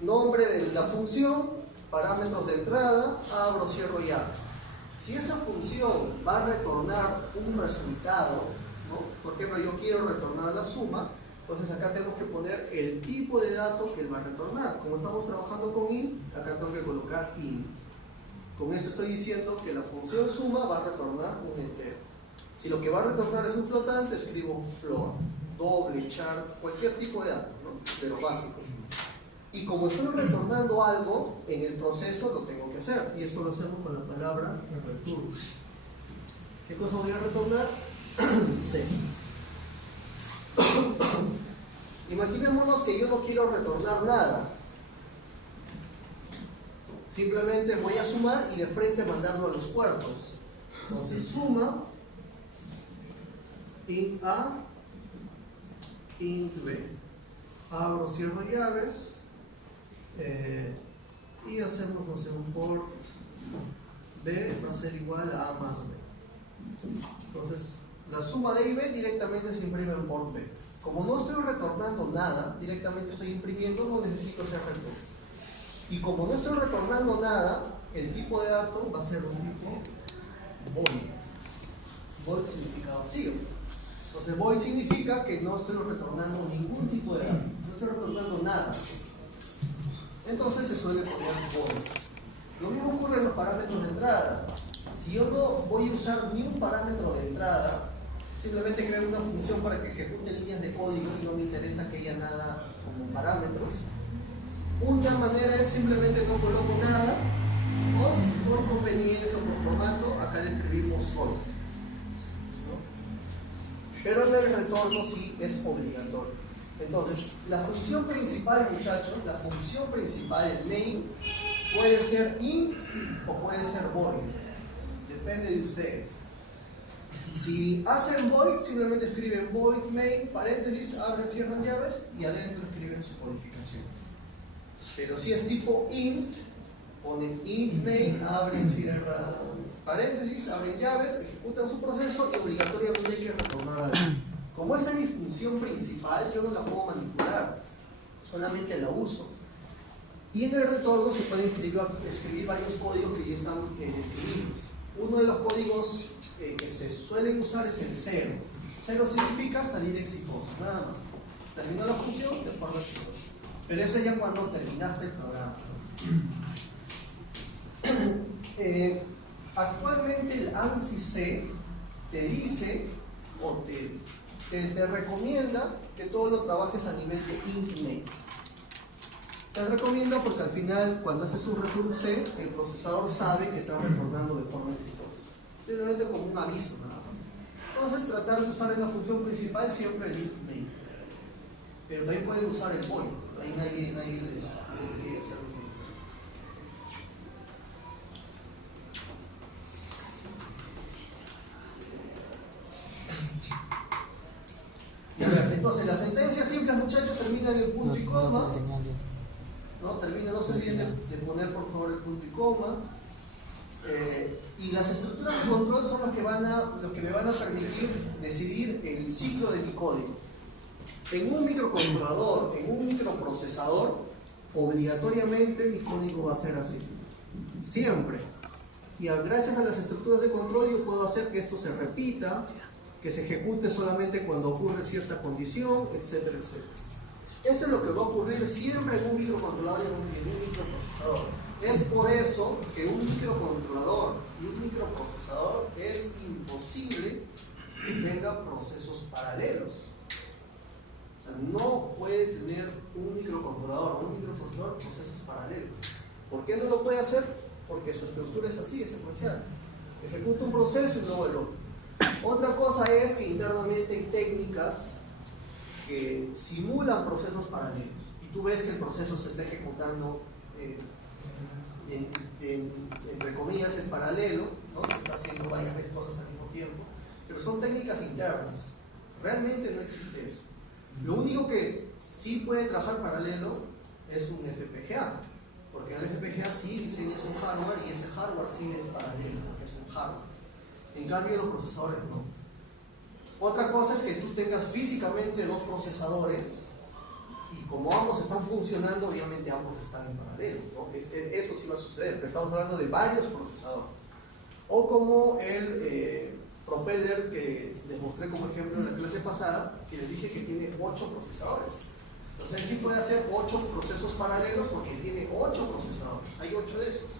Nombre de la función, parámetros de entrada, abro, cierro llave. Si esa función va a retornar un resultado, ¿no? Por ejemplo, yo quiero retornar la suma, entonces acá tenemos que poner el tipo de dato que él va a retornar. Como estamos trabajando con int, acá tengo que colocar int. Con eso estoy diciendo que la función suma va a retornar un entero. Si lo que va a retornar es un flotante, escribo float, doble, char, cualquier tipo de dato, ¿no? De los básicos. Y como estoy retornando algo, en el proceso lo tengo que hacer. Y esto lo hacemos con la palabra return. ¿Qué cosa voy a retornar? C. Imaginémonos que yo no quiero retornar nada. Simplemente voy a sumar y de frente mandarlo a los puertos. Entonces suma int a, int b. Abro, cierro llaves y hacemos, no sé, un port b va a ser igual a más b. Entonces la suma de A y b directamente se imprime en port b. Como no estoy retornando nada, directamente estoy imprimiendo, no necesito hacer retorno. Y como no estoy retornando nada, el tipo de dato va a ser un tipo void. Void significa vacío. Entonces void significa que no estoy retornando ningún tipo de dato, no estoy retornando nada. Entonces se suele poner void. Lo mismo ocurre en los parámetros de entrada. Si yo no voy a usar ni un parámetro de entrada, simplemente creo una función para que ejecute líneas de código y no me interesa que haya nada como parámetros. Una manera es simplemente no coloco nada, o por conveniencia o por formato, acá le escribimos void, ¿no? Pero en el retorno sí es obligatorio. Entonces, la función principal, muchachos, la función principal, el main, puede ser int o puede ser void. Depende de ustedes. Si hacen void, simplemente escriben void main, paréntesis, abren, cierran llaves y adentro escriben su codificación. Pero si es tipo int, ponen int main, abren, cierran paréntesis, abren llaves, ejecutan su proceso y obligatoriamente hay que retornar algo. Como esa es mi función principal, yo no la puedo manipular, solamente la uso. Y en el retorno se pueden escribir varios códigos que ya están definidos. Uno de los códigos que se suelen usar es el 0. 0 significa salida exitosa, nada más. Terminó la función de forma exitosa. Pero eso ya cuando terminaste el programa, ¿no? Actualmente el ANSI C te dice o te recomienda que todo lo trabajes a nivel de int main. Te recomiendo porque al final, cuando haces un return C, el procesador sabe que estás retornando de forma exitosa. Simplemente como un aviso, nada más. Entonces, tratar de usar en la función principal siempre el int main. pero también pueden usar el void. Ahí nadie les exige hacerlo. Entonces, las sentencias simples, muchachos, terminan en el punto y coma. No se olviden de poner, por favor, el punto y coma. Y las estructuras de control son los que me van a permitir decidir el ciclo de mi código. En un microcontrolador, en un microprocesador, obligatoriamente mi código va a ser así. Siempre. Y gracias a las estructuras de control yo puedo hacer que esto se repita, que se ejecute solamente cuando ocurre cierta condición, etcétera, etcétera. Eso es lo que va a ocurrir siempre en un microcontrolador y en un microprocesador. Es por eso que un microcontrolador y un microprocesador es imposible que tenga procesos paralelos. O sea, no puede tener un microcontrolador procesos paralelos. ¿Por qué no lo puede hacer? Porque su estructura es así, es secuencial. Ejecuta un proceso y luego el otro. Otra cosa es que internamente hay técnicas que simulan procesos paralelos y tú ves que el proceso se está ejecutando entre comillas en paralelo, ¿no? Está haciendo varias cosas al mismo tiempo, pero son técnicas internas. Realmente no existe eso. Lo único que sí puede trabajar paralelo es un FPGA, porque en el FPGA sí diseñas un hardware y ese hardware sí es paralelo, porque es un hardware. En cambio, los procesadores no. Otra cosa es que tú tengas físicamente dos procesadores y como ambos están funcionando, obviamente ambos están en paralelo, ¿no? Eso sí va a suceder, pero estamos hablando de varios procesadores. O como el Propeller que les mostré como ejemplo en la clase pasada, que les dije que tiene 8 procesadores. Entonces él sí puede hacer 8 procesos paralelos porque tiene 8 procesadores, hay 8 de esos.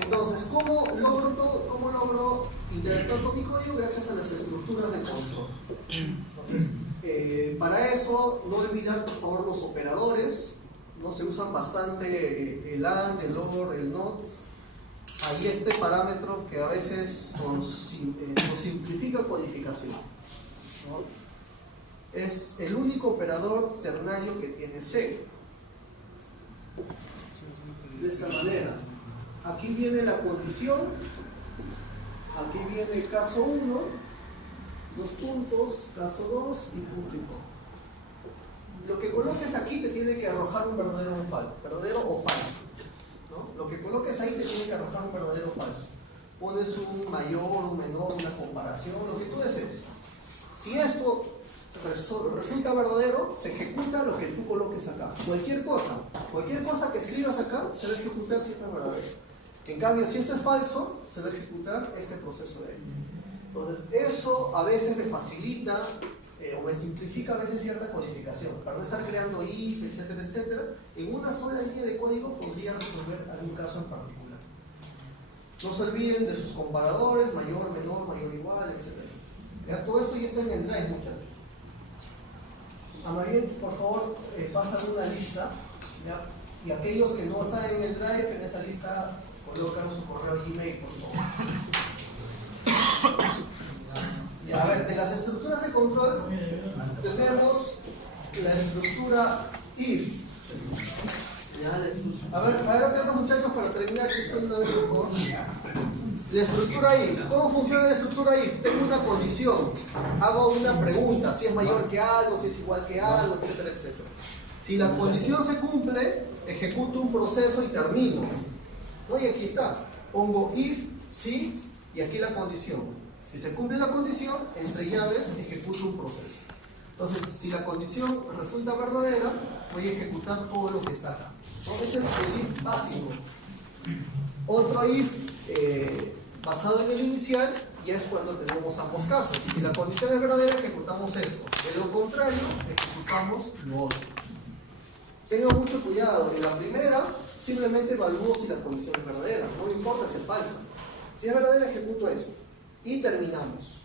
Entonces, ¿cómo logro interactuar con mi código? Gracias a las estructuras de control. Entonces, para eso, no olvidar por favor los operadores, ¿no? Se usan bastante el AND, el OR, el NOT. Ahí este parámetro que a veces nos simplifica codificación, ¿no? Es el único operador ternario que tiene C. De esta manera. Aquí viene la condición, aquí viene el caso 1, 2 puntos, caso 2 y punto y coma. Lo que coloques aquí te tiene que arrojar un verdadero o falso, ¿no? Lo que coloques ahí te tiene que arrojar un verdadero o falso. Pones un mayor, un menor, una comparación, lo que tú desees. Si esto resulta verdadero, se ejecuta lo que tú coloques acá. Cualquier cosa que escribas acá se va a ejecutar si esto es verdadero. En cambio, si esto es falso, se va a ejecutar este proceso de ahí. Entonces, eso a veces me facilita o me simplifica a veces cierta codificación. Para no estar creando if, etcétera, etcétera, en una sola línea de código podría resolver algún caso en particular. No se olviden de sus comparadores, mayor, menor, mayor, igual, etcétera. Ya, todo esto ya está en el drive, muchachos. A María, por favor, pasan una lista, ¿ya? Y aquellos que no están en el drive, en esa lista, colocan su correo Gmail, por favor. Ya, a ver, de las estructuras de control tenemos la estructura if. Ya, a ver atento, muchachos, para terminar que estoy una vez, por favor. La estructura if. ¿Cómo funciona la estructura if? Tengo una condición, hago una pregunta, si es mayor que algo, si es igual que algo, etcétera, etcétera. Si la condición se cumple, ejecuto un proceso y termino. ¿No? Y aquí está, pongo if, sí, y aquí la condición. Si se cumple la condición, entre llaves, ejecuto un proceso. Entonces, si la condición resulta verdadera, voy a ejecutar todo lo que está acá. Entonces, ese es el if básico. Otro if basado en el inicial, ya es cuando tenemos ambos casos. Si la condición es verdadera, ejecutamos esto. De lo contrario, ejecutamos lo otro. Tengan mucho cuidado. En la primera, simplemente evalúo si la condición es verdadera. No me importa si es falsa. Si es verdadera, ejecuto eso. Y terminamos.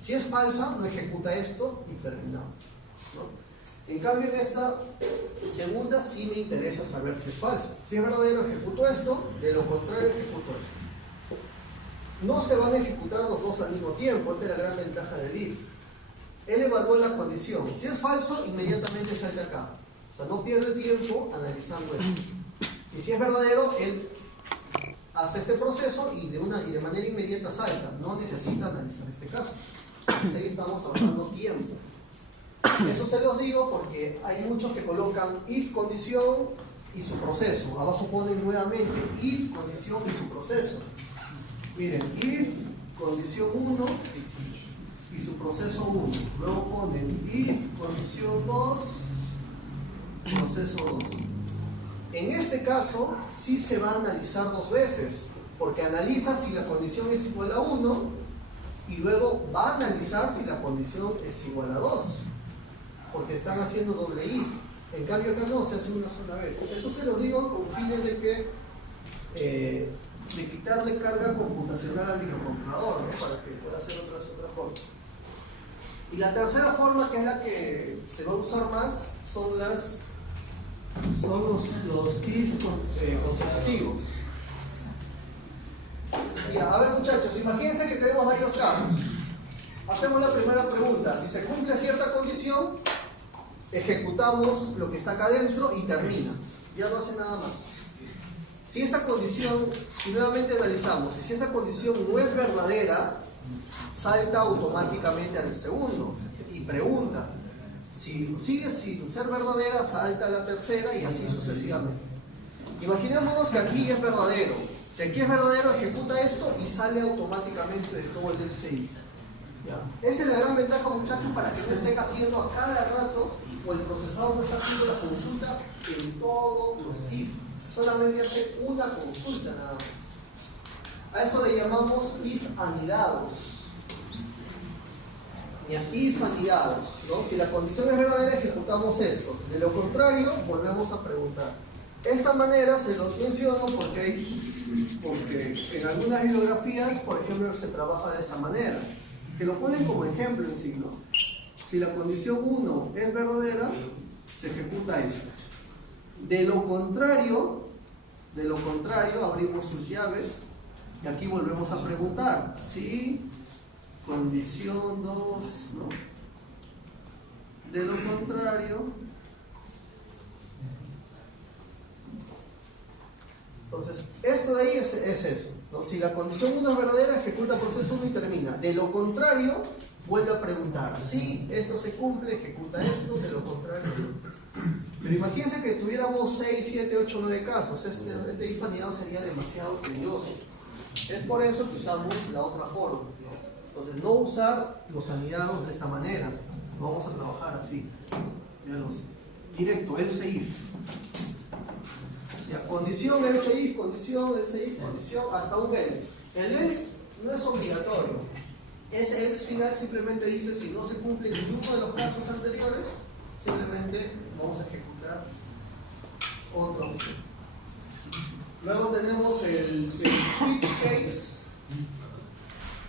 Si es falsa, no ejecuta esto y terminamos, ¿no? En cambio, en esta segunda sí me interesa saber si es falso. Si es verdadero, ejecuto esto. De lo contrario, ejecuto esto. No se van a ejecutar los dos al mismo tiempo. Esta es la gran ventaja del if. Él evaluó la condición. Si es falso, inmediatamente salta acá. O sea, no pierde tiempo analizando esto. Y si es verdadero, él hace este proceso y de manera inmediata salta. No necesita analizar este caso. Entonces ahí estamos ahorrando tiempo. Eso se los digo porque hay muchos que colocan if condición y su proceso. Abajo ponen nuevamente if condición y su proceso. Miren, if condición 1 y su proceso 1. Luego ponen if condición 2, proceso 2. En este caso, sí se va a analizar dos veces, porque analiza si la condición es igual a 1 y luego va a analizar si la condición es igual a 2, porque están haciendo doble if. En cambio acá no, se hace una sola vez. Eso se lo digo con fines de que de quitarle carga computacional al microcontrolador, ¿no? Para que pueda hacer otra forma. Y la tercera forma, que es la que se va a usar más, son los if consecutivos. Ya, a ver muchachos, imagínense que tenemos varios casos. Hacemos la primera pregunta. Si se cumple cierta condición, ejecutamos lo que está acá adentro y termina. Ya no hace nada más. Si esta condición, y nuevamente analizamos, y si esta condición no es verdadera, salta automáticamente al segundo y pregunta. Si sigue sin ser verdadera, salta a la tercera y así sucesivamente. Imaginémonos que aquí es verdadero. Si aquí es verdadero, ejecuta esto y sale automáticamente de todo el LCI. ¿Ya? Esa es la gran ventaja, muchachos, para que no estén haciendo a cada rato, o el procesador no está haciendo las consultas en todos los if. Solamente hace una consulta nada más. A esto le llamamos if anidados. If anidados, ¿no? Si la condición es verdadera, ejecutamos esto. De lo contrario, volvemos a preguntar. Esta manera se los menciono porque en algunas bibliografías, por ejemplo, se trabaja de esta manera, que lo ponen como ejemplo en signo. Si la condición 1 es verdadera, se ejecuta esto. De lo contrario, abrimos sus llaves y aquí volvemos a preguntar. Si condición 2, ¿no? De lo contrario, entonces, esto de ahí es eso, ¿no? Si la condición 1 es verdadera, ejecuta el proceso 1 y termina. De lo contrario, vuelve a preguntar. Si esto se cumple, ejecuta esto, de lo contrario. Pero imagínense que tuviéramos 6, 7, 8, 9 casos. Este if anidado sería demasiado tedioso. Es por eso que usamos la otra forma, ¿no? Entonces, no usar los anidados de esta manera. Vamos a trabajar así. Directo, else if. Ya, condición, else if, condición, hasta un else. El else no es obligatorio. Ese else final simplemente dice si no se cumple ninguno de los casos anteriores, simplemente vamos a ejecutar otra opción. Luego tenemos el switch case.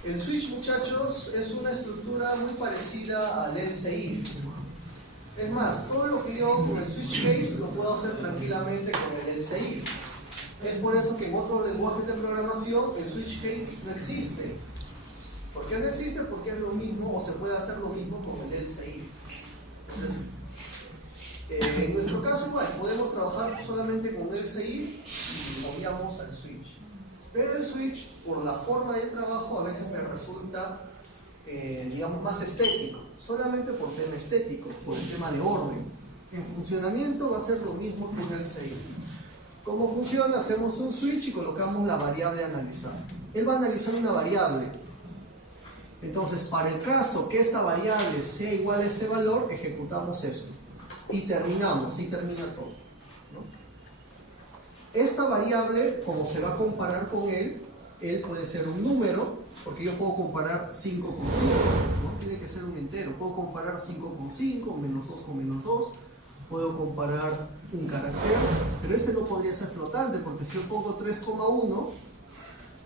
El switch, muchachos, es una estructura muy parecida al else if. Es más, todo lo que yo con el switch case lo puedo hacer tranquilamente con el else if. Es por eso que en otros lenguajes de programación el switch case no existe. ¿Por qué no existe? Porque es lo mismo, o se puede hacer lo mismo con el else if. Entonces, en nuestro caso igual, podemos trabajar solamente con else if y obviamos al switch. Pero el switch, por la forma de trabajo, a veces me resulta, digamos, más estético. Solamente por tema estético, por el tema de orden. En funcionamiento va a ser lo mismo que un else if. ¿Cómo funciona? Hacemos un switch y colocamos la variable a analizar. Él va a analizar una variable. Entonces, para el caso que esta variable sea igual a este valor, ejecutamos esto. Y terminamos, y termina todo, ¿no? Esta variable, como se va a comparar con él puede ser un número, porque yo puedo comparar 5 con 5, no tiene que ser un entero. Puedo comparar 5 con 5, menos 2 con menos 2, puedo comparar un carácter, pero este no podría ser flotante, porque si yo pongo 3,1,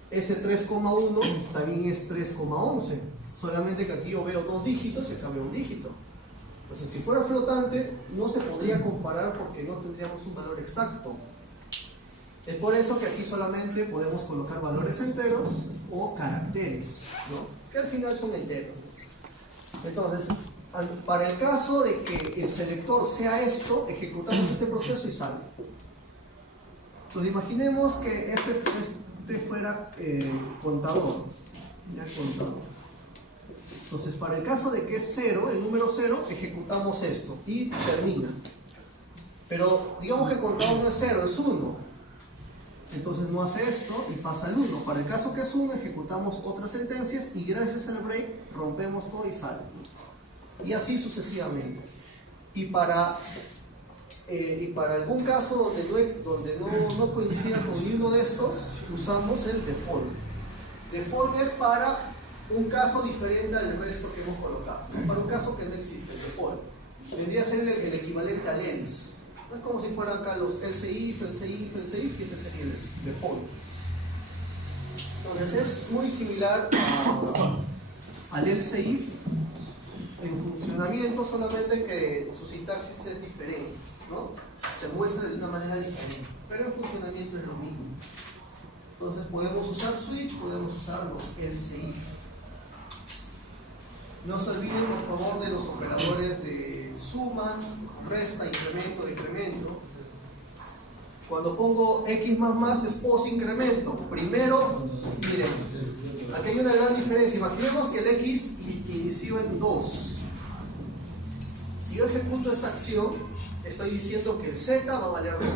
ese 3,1 también es 3,11, solamente que aquí yo veo 2 dígitos y acá veo un dígito. Entonces, si fuera flotante, no se podría comparar porque no tendríamos un valor exacto. Es por eso que aquí solamente podemos colocar valores enteros o caracteres, ¿no? Que al final son enteros. Entonces, Para el caso de que el selector sea esto, ejecutamos este proceso y sale. Entonces imaginemos que este fuera contador. Ya contador. Entonces para el caso de que es 0, el número 0, ejecutamos esto y termina. Pero digamos que el contador no es 0, es 1. Entonces no hace esto y pasa al 1. Para el caso que es 1, ejecutamos otras sentencias y gracias al break rompemos todo y sale. Y así sucesivamente. Y para algún caso donde no coincida con ninguno de estos, usamos el default. Default es para un caso diferente al resto que hemos colocado. Para un caso que no existe, el default. Vendría a ser el equivalente al else. No es como si fueran acá los else if, y este sería el default. Entonces es muy similar al else if en funcionamiento, solamente que su sintaxis es diferente, ¿no? Se muestra de una manera diferente, pero en funcionamiento es lo mismo. Entonces podemos usar switch, podemos usar los else if. No se olviden, por favor, de los operadores de suma, resta, incremento, decremento. Cuando pongo x más es post incremento. Primero, miren, aquí hay una gran diferencia. Imaginemos que el x inició en 2. Si yo ejecuto esta acción, estoy diciendo que el z va a valer 2.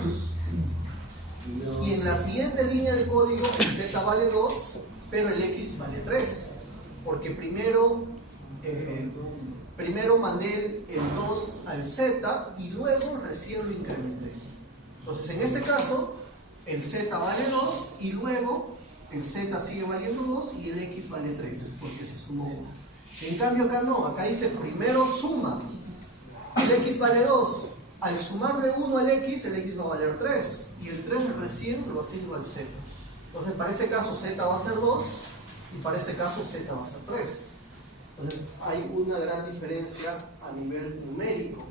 Y en la siguiente línea de código, el z vale 2, pero el x vale 3. Porque primero mandé el 2 al z y luego recién lo incrementé. Entonces, en este caso, el z vale 2 y luego el z sigue valiendo 2 y el x vale 3, porque se sumó 1. En cambio, acá no, acá dice primero suma. El x vale 2. Al sumar de 1 al x, el x va a valer 3. Y el 3 recién lo asigno al z. Entonces, para este caso, z va a ser 2 y para este caso, z va a ser 3. Entonces, hay una gran diferencia a nivel numérico,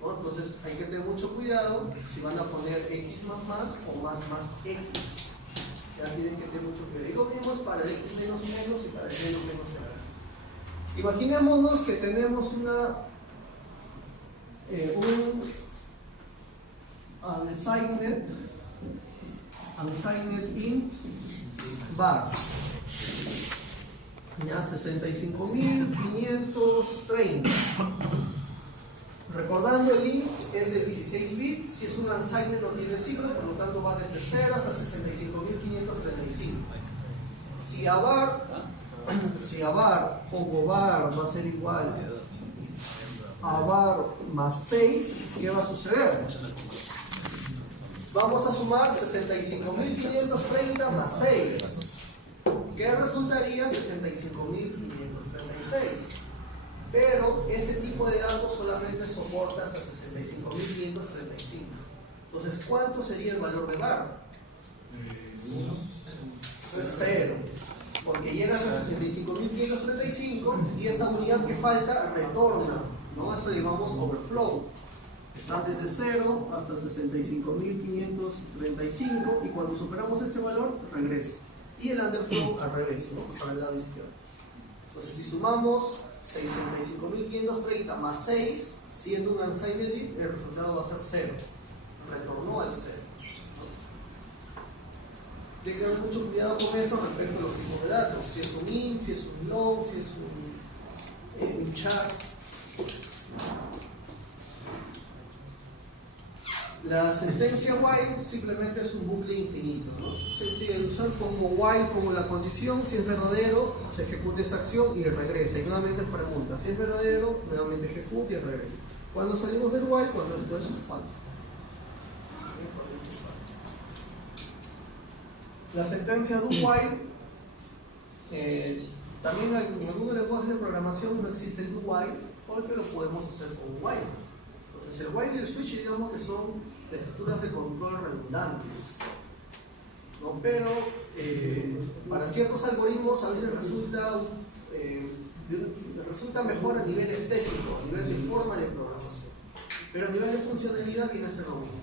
¿no? Entonces, hay que tener mucho cuidado si van a poner x más o más x. Ya tienen que tener mucho cuidado. Y lo mismo es para el x menos y para el menos r. Imaginémonos que tenemos un unsigned int var. Ya 65.530. Recordando, el int es de 16 bits. Si es un unsigned no tiene signo, por lo tanto va desde 0 hasta 65.535. Si a var pongo var va a ser igual a var más 6, ¿qué va a suceder? Vamos a sumar 65.530 más 6. ¿Qué resultaría? 65.536. Pero ese tipo de datos solamente soporta hasta 65.535. Entonces, ¿cuánto sería el valor de var? 0. Porque llega hasta 65.535 y esa unidad que falta retorna, ¿no? Eso llamamos overflow. Está desde 0 hasta 65.535 y cuando superamos este valor, regresa. Y el underflow al revés, ¿no? Para el lado izquierdo. Entonces, si sumamos 65.530 más 6, siendo un unsigned bit, el resultado va a ser 0. Retornó al 0. Tengan mucho cuidado con eso respecto a los tipos de datos. Si es un int, si es un long, si es un char. La sentencia while simplemente es un bucle infinito, ¿no? Sencillo de usar como while, como la condición. Si es verdadero, se ejecuta esta acción y regresa. Y nuevamente pregunta. Si es verdadero, nuevamente ejecuta y regresa. Cuando salimos del while, cuando esto es falso. La sentencia do while, también en algunos lenguajes de programación no existe el do while porque lo podemos hacer con while. Entonces el while y el switch digamos que son estructuras de control redundantes, ¿no? Pero para ciertos algoritmos a veces resulta mejor a nivel estético, a nivel de forma de programación, pero a nivel de funcionalidad viene a ser lo mismo.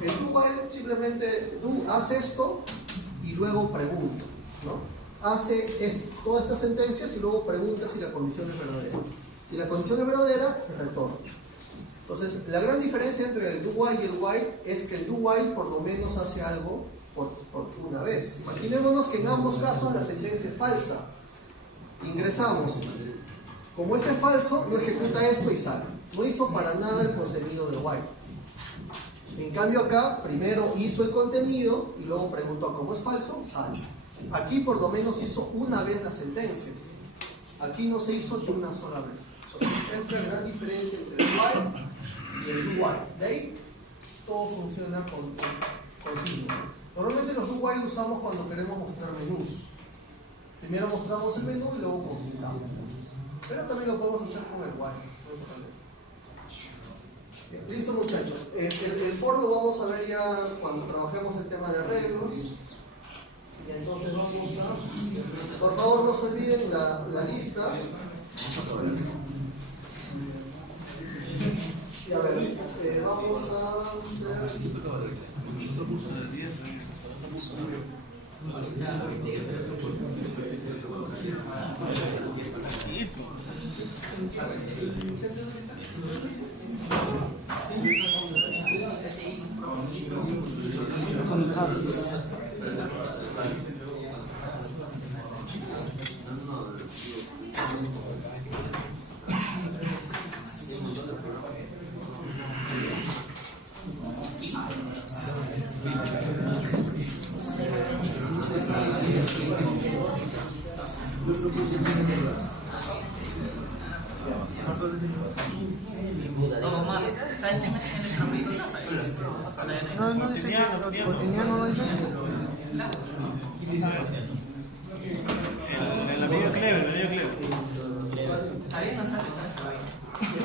El do while simplemente hace esto y luego pregunta, ¿no? Hace todas estas sentencias y luego pregunta si la condición es verdadera. Si la condición es verdadera, retorna. Entonces, la gran diferencia entre el do while y el while es que el do while por lo menos hace algo por una vez. Imaginémonos que en ambos casos la sentencia es falsa. Ingresamos. Como este es falso, no ejecuta esto y sale. No hizo para nada el contenido del while. En cambio acá, primero hizo el contenido y luego preguntó, ¿cómo es falso? Sale. Aquí por lo menos hizo una vez las sentencias. Aquí no se hizo ni una sola vez. Esta es la gran diferencia entre el while y el do while. De ahí todo funciona continuo. Normalmente los do while usamos cuando queremos mostrar menús. Primero mostramos el menú y luego consultamos. Pero también lo podemos hacer con el while. Listo, muchachos. El for lo vamos a ver ya cuando trabajemos el tema de arreglos. Y entonces vamos a... Por favor, no se olviden la lista. Y a ver, vamos a hacer... No dice que cotidiano no dice. En la medio clave,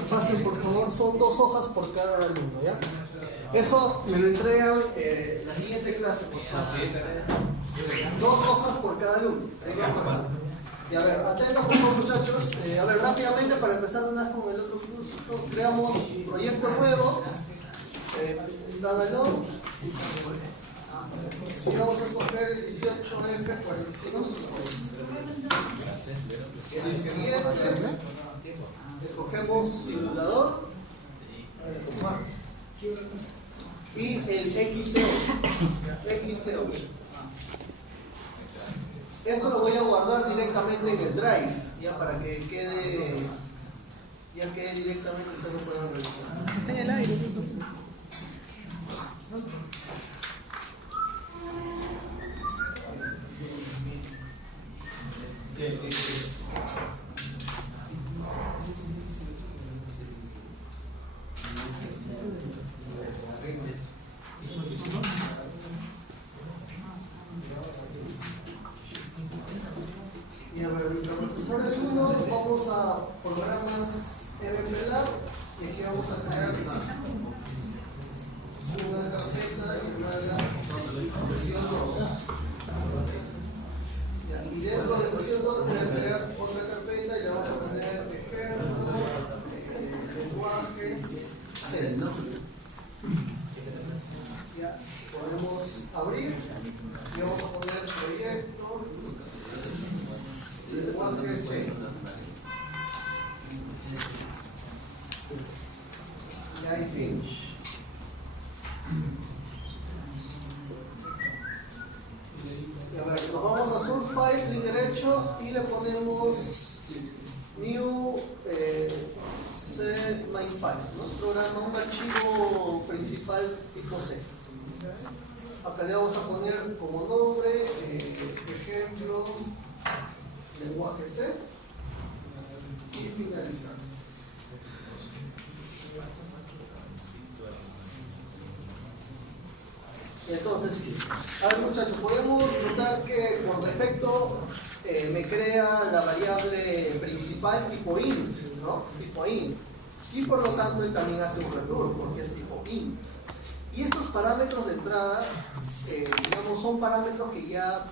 Pasen por favor, son 2 hojas por cada alumno, ¿ya? Eso me lo entregan la siguiente clase, por favor. 2 hojas por cada alumno. Ahí va a pasar. Y a ver, atentos por favor, muchachos. A ver, rápidamente para empezar una vez con el otro curso, creamos un proyecto nuevo. Standalone. Y vamos a escoger el 18F45. El siguiente, escogemos simulador. Y el XC8. Esto lo voy a guardar directamente en el Drive, ya para que quede directamente, ustedes lo puedan revisar. Está en el aire. Y a ver, el profesor es uno, vamos a programas MPLAB y aquí vamos a crear una carpeta y una sesión 2. Y dentro de sesión 2 voy a crear otra carpeta y le vamos a poner ejemplo, lenguaje, C. Ya, podemos abrir y vamos a poner proyecto, lenguaje C. Y ahí finish. Y a ver, nos vamos a source file, clic derecho y le ponemos new C main file, ¿no? Programa un archivo principal tipo C. Acá le vamos a poner como nombre, ejemplo, lenguaje C y finalizar. Y entonces sí. A ver, muchachos, podemos notar que por defecto me crea la variable principal tipo int, ¿no? Tipo int. Y por lo tanto él también hace un return porque es tipo int. Y estos parámetros de entrada, digamos, son parámetros que ya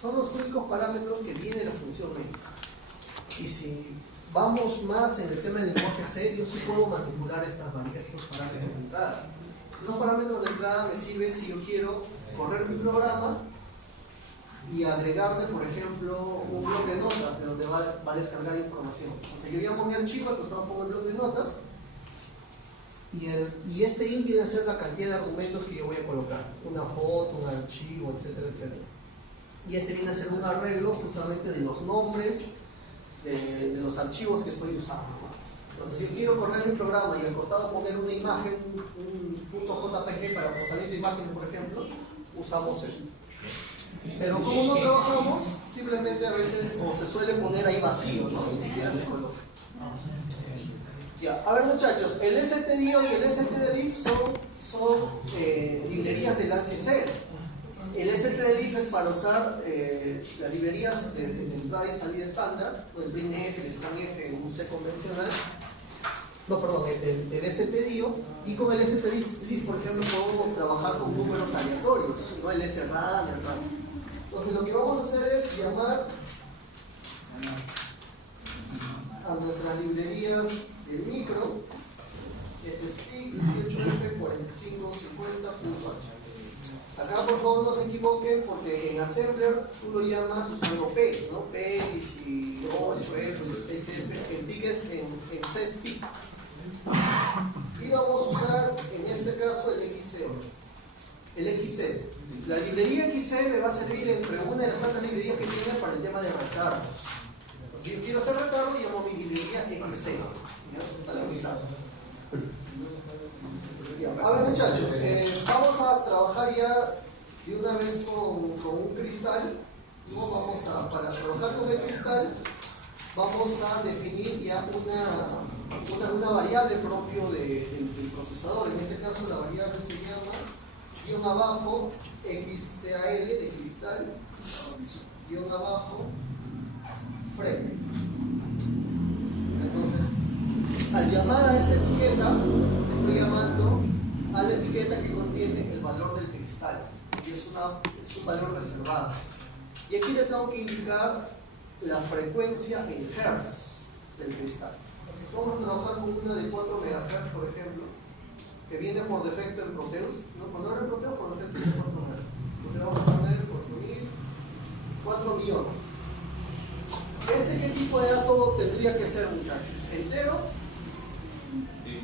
son los únicos parámetros que viene la función main. Y si vamos más en el tema del lenguaje C, yo sí puedo manipular estos parámetros de entrada. Los parámetros de entrada me sirven si yo quiero correr mi programa y agregarle, por ejemplo, un blog de notas de donde va a descargar información. O sea, yo llamo a mi archivo, al costado pongo el blog de notas, y este int viene a ser la cantidad de argumentos que yo voy a colocar, una foto, un archivo, etcétera, etcétera. Y este viene a ser un arreglo justamente de los nombres de los archivos que estoy usando. Entonces, si quiero correr mi programa y al costado poner una imagen, un .jpg para procesamiento de imágenes, por ejemplo, usamos esto. Pero como no trabajamos, simplemente a veces se suele poner ahí vacío, ¿no? Ni siquiera se coloca. Ya, a ver muchachos, el stdio y el stdlib son librerías de ANSI C. El stdlib es para usar las librerías de entrada y salida estándar, el printf, el scanf en un C convencional. No, perdón, el stdio, y con el stdlib, por ejemplo, puedo trabajar con números aleatorios, ¿no? El sram, el RAM. Entonces lo que vamos a hacer es llamar a nuestras librerías de micro, este es PIC 18F4550.h. Acá por favor no se equivoquen porque en Assembler tú lo llamas usando P, ¿no? P, 18F, 16F, el PIC es en C es PIC. Y vamos a usar en este caso el XC. El XC. La librería XC me va a servir entre una de las tantas librerías que tiene para el tema de retardos. Si yo quiero hacer retardo, llamo mi librería XC. A ver muchachos, vamos a trabajar ya de una vez con un cristal. ¿No? Para trabajar con el cristal, vamos a definir ya una variable propio del procesador. En este caso la variable se llama guión abajo xtal de cristal guión abajo frame. Entonces, al llamar a esta etiqueta, estoy llamando a la etiqueta que contiene el valor del cristal, y es un valor reservado. Y aquí le tengo que indicar la frecuencia en hertz del cristal. Entonces, vamos a trabajar con una de 4 MHz, por ejemplo, que viene por defecto en Proteus. ¿No? Cuando abro en Proteus, por defecto es 4 MHz. Entonces vamos a poner 4 millones. ¿Qué tipo de dato tendría que ser, muchachos? ¿Entero? Sí.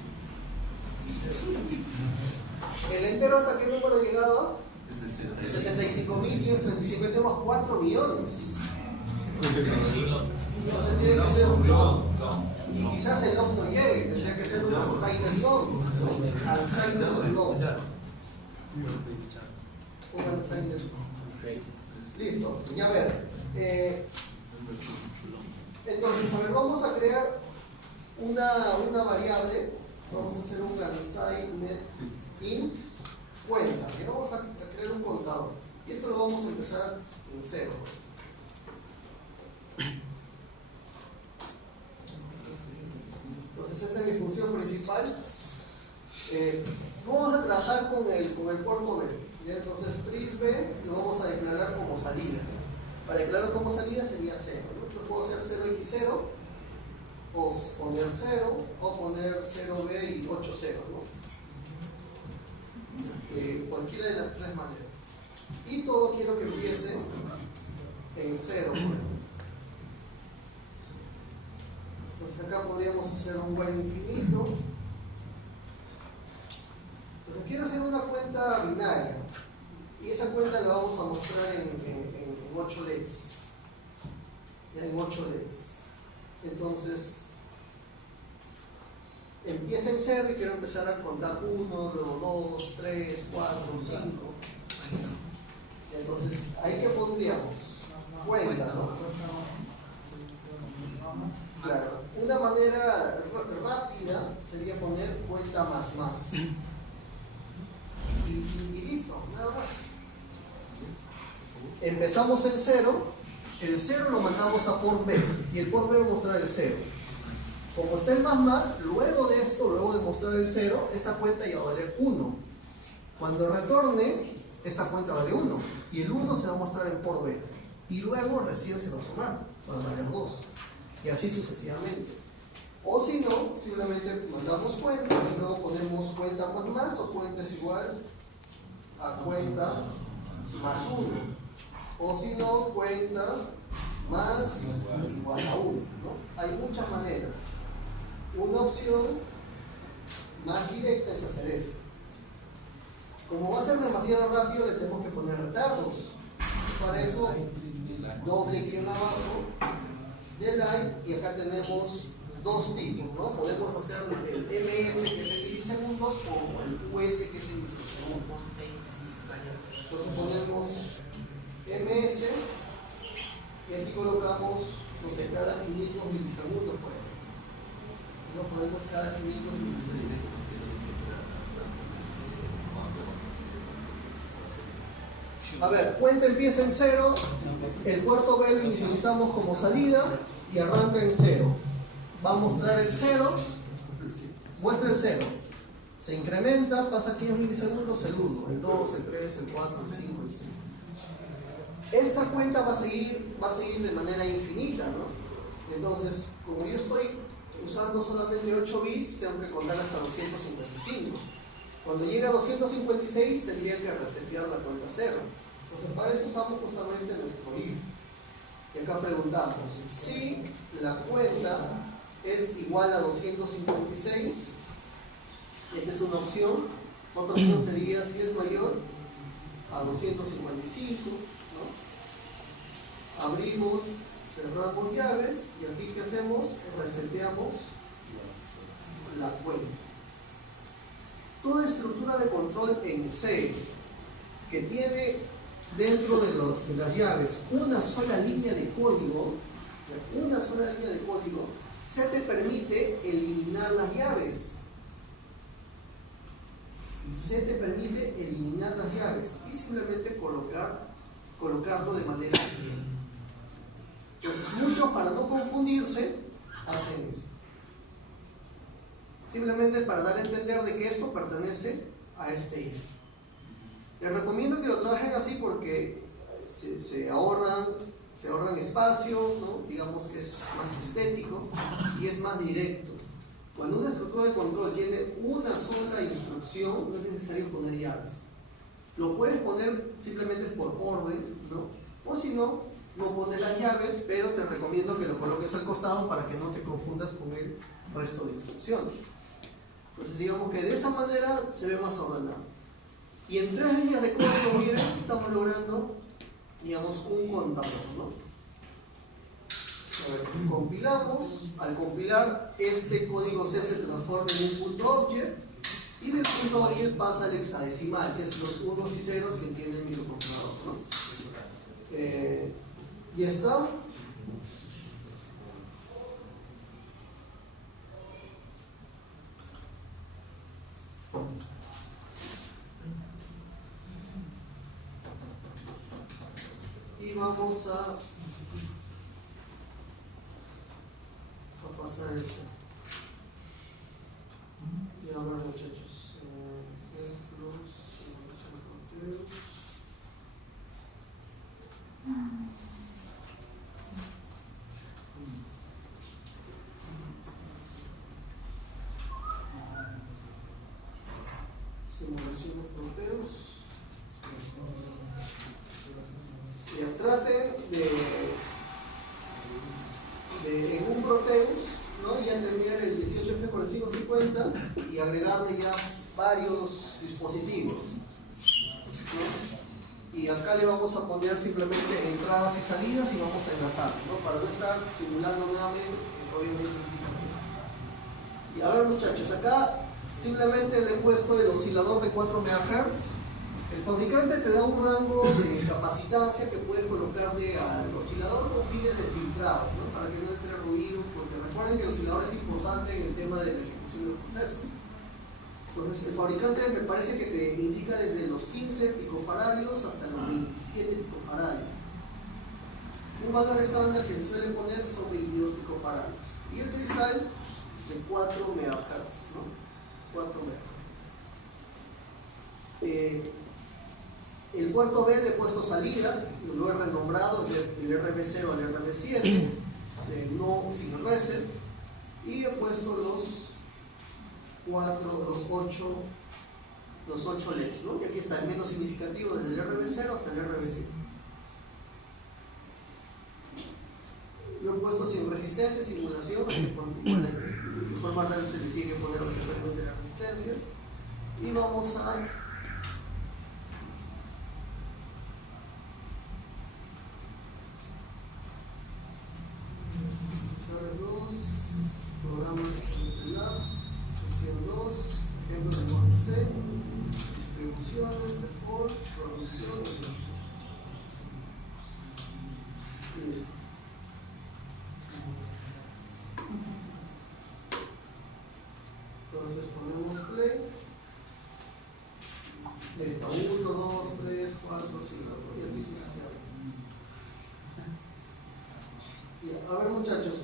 ¿El entero hasta qué número llegaba? 65.535. Tenemos 4 millones. Entonces tiene que ser un long. Y quizás el long no llegue, tendría que ser un unsigned long. Unsigned long. Un unsigned long. Listo, ya ver. Entonces, a ver, vamos a crear una variable. Vamos a hacer un unsigned int cuenta. Y vamos a crear un contador. Y esto lo vamos a empezar en 0. Entonces, esta es mi función principal. Vamos a trabajar con el puerto B. ¿Ya? Entonces, tris B lo vamos a declarar como salida. Para declarar como salida sería 0. ¿No? Entonces, puedo hacer 0x0, o poner 0, o poner 0b y 8 ceros, ¿no? Cualquiera de las tres maneras. Y todo quiero que empiece en 0. Entonces acá podríamos hacer un while infinito. Entonces quiero hacer una cuenta binaria. Y esa cuenta la vamos a mostrar en 8 LEDs. Ya en 8 LEDs. Entonces empieza en 0 y quiero empezar a contar 1, luego 2, 3, 4, 5. Entonces, ¿ahí qué pondríamos? Cuenta, ¿no? Claro, una manera rápida sería poner cuenta más. Y listo, nada más. Empezamos en 0, el 0 lo mandamos a port B, y el port B va a mostrar el 0. Como está el más, luego de esto, luego de mostrar el 0, esta cuenta ya va a valer 1. Cuando retorne, esta cuenta vale 1. Y el 1 se va a mostrar en port B. Y luego recién se va a sumar, va a valer 2. Y así sucesivamente. O si no, simplemente mandamos cuenta y luego ponemos cuenta más, o cuenta es igual a cuenta más 1. O si no, cuenta más igual a 1, ¿no? Hay muchas maneras. Una opción más directa es hacer eso. Como va a ser demasiado rápido, le tenemos que poner retardos. Para eso, doble clic abajo de line, y acá tenemos dos tipos, ¿no? Podemos hacer el ms, que es en milisegundos, o el us, que es en microsegundos. Entonces ponemos ms y aquí colocamos, no sé, cada 500 milisegundos, por ejemplo. No ponemos cada 500 milisegundos. A ver, cuenta empieza en 0, el puerto B lo inicializamos como salida y arranca en 0. Va a mostrar el 0, muestra el 0. Se incrementa, pasa 15 milisegundos el 1, el 2, el 3, el 4, el 5, el 6. Esa cuenta va a seguir de manera infinita, ¿no? Entonces, como yo estoy usando solamente 8 bits, tengo que contar hasta 255. Cuando llegue a 256, tendría que resetear la cuenta 0. Entonces, para eso usamos justamente nuestro if. Y acá preguntamos, si la cuenta es igual a 256, esa es una opción. Otra opción sería si es mayor a 255, ¿no? Abrimos, cerramos llaves y aquí ¿qué hacemos? Reseteamos la cuenta. Toda estructura de control en C que tiene dentro de las llaves una sola línea de código, se te permite eliminar las llaves. Y simplemente colocarlo de manera siguiente. Entonces, muchos, para no confundirse, hacen eso. Simplemente para dar a entender de que esto pertenece a este if. Les recomiendo que lo trabajen así porque se ahorran espacio, ¿no? Digamos que es más estético y es más directo. Cuando una estructura de control tiene una sola instrucción, no es necesario poner llaves. Lo puedes poner simplemente por orden, ¿no? O si no, no pones las llaves, pero te recomiendo que lo coloques al costado para que no te confundas con el resto de instrucciones. Entonces digamos que de esa manera se ve más ordenado. Y en 3 líneas de código, miren, estamos logrando, digamos, un contador, ¿no? A ver, compilamos. Al compilar, este código C se transforma en un punto object y del punto object pasa al hexadecimal, que es los unos y ceros que tiene el microcontrolador, ¿no? Y está. Y vamos a pasar esto. Y a ver, muchachos, ejemplos, simulaciones Proteus. Ya traten de en un Proteus, ¿no? Ya tener el 18F4550 y agregarle ya varios dispositivos, ¿no? Y acá le vamos a poner simplemente entradas y salidas y vamos a enlazar, ¿no? Para no estar simulando nuevamente, obviamente. Y a ver, muchachos, acá simplemente le he puesto el oscilador de 4 MHz. El fabricante te da un rango de capacitancia que puedes colocarle al oscilador con fines de filtrados, ¿no? Para que no entre ruido, porque recuerden que el oscilador es importante en el tema de la ejecución de los procesos. Entonces, el fabricante me parece que te indica desde los 15 picofaradios hasta los 27 picofaradios. Un valor estándar que se suele poner son 22 picofaradios. Y el cristal de 4 MHz, ¿no? 4 MHz. El puerto B le he puesto salidas, lo he renombrado del RB0 al RB7, no sin reset, y he puesto los 8 LEDs, ¿no? Y aquí está el menos significativo desde el RB0 hasta el RB7. resistencia, simulación, de forma real se le tiene que poner los términos de las resistencias. Y vamos a programas de lab, sesión 2, ejemplo de lenguaje C, distribuciones, default, producción, y listo. Entonces ponemos play. Listo, 1, 2, 3, 4, 5, y así sucesivamente. A ver muchachos,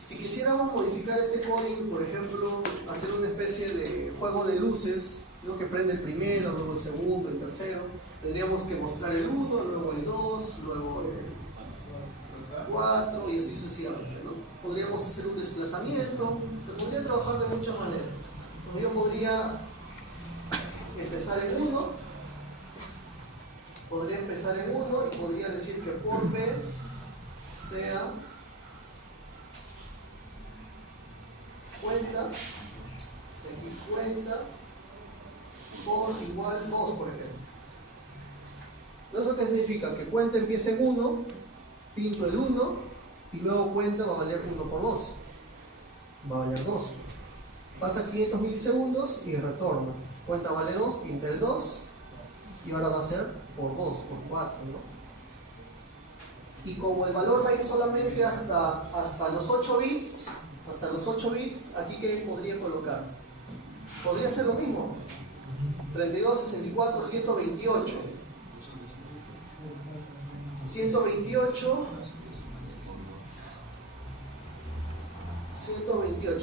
si quisiéramos modificar este código, por ejemplo, hacer una especie de juego de luces, lo que prende el primero, luego el segundo, el tercero, tendríamos que mostrar el 1, luego el 2, luego el 4 y así sucesivamente, ¿no? Podríamos hacer un desplazamiento, se podría trabajar de muchas maneras. Yo podría empezar en 1, y podría decir que por B sea cuenta, aquí cuenta, por igual 2, por ejemplo. ¿Eso qué significa? Que cuenta empieza en 1, pinto el 1, y luego cuenta va a valer 1 por 2. Va a valer 2. Pasa 500 milisegundos y retorna. Cuenta vale 2, pinta el 2, y ahora va a ser por 2, por 4, ¿no? Y como el valor va a ir solamente hasta los 8 bits, aquí ¿qué podría colocar? Podría ser lo mismo. 32, 64, 128. 128.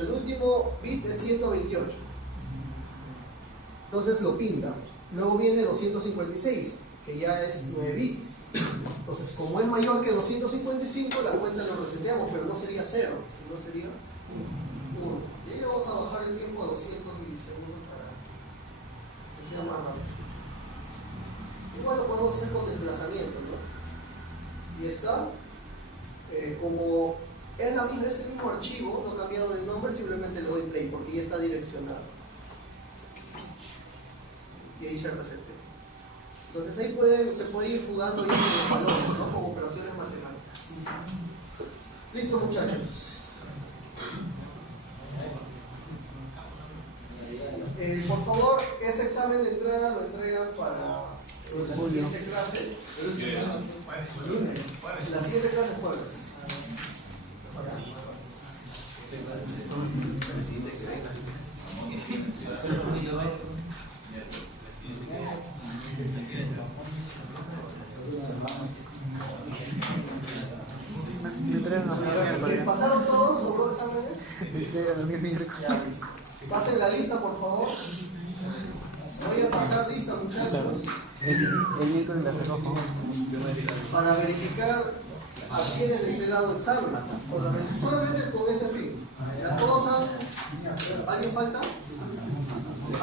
El último bit es 128. Entonces lo pinta. Luego viene 256, que ya es 9 bits. Entonces, como es mayor que 255, la cuenta lo reseteamos, pero no sería 0, sino sería 1. Y ahí vamos a bajar el tiempo a 200 milisegundos para que sea más rápido. Igual lo podemos hacer con desplazamiento, ¿no? Y está, como es el mismo archivo, no ha cambiado de nombre, simplemente le doy play porque ya está direccionado. Y ahí se resetea. Entonces ahí se puede ir jugando bien con los valores, ¿no? Como operaciones matemáticas. Listo, muchachos. Por favor, ese examen de entrada lo entregan para la siguiente clase. La siguiente clase es jueves. ¿Pasaron todos los exámenes? Pasen la lista, por favor. Voy a pasar lista, muchachos. El miércoles la recojo. Para verificar a quiénes les he dado examen. Solamente con ese fin. ¿Ya todos han? ¿Alguien falta?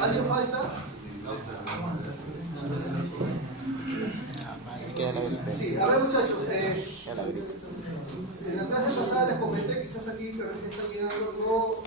¿Alguien falta? Sí, a ver muchachos, en la clase pasada les comenté, quizás aquí, pero recién está llegando,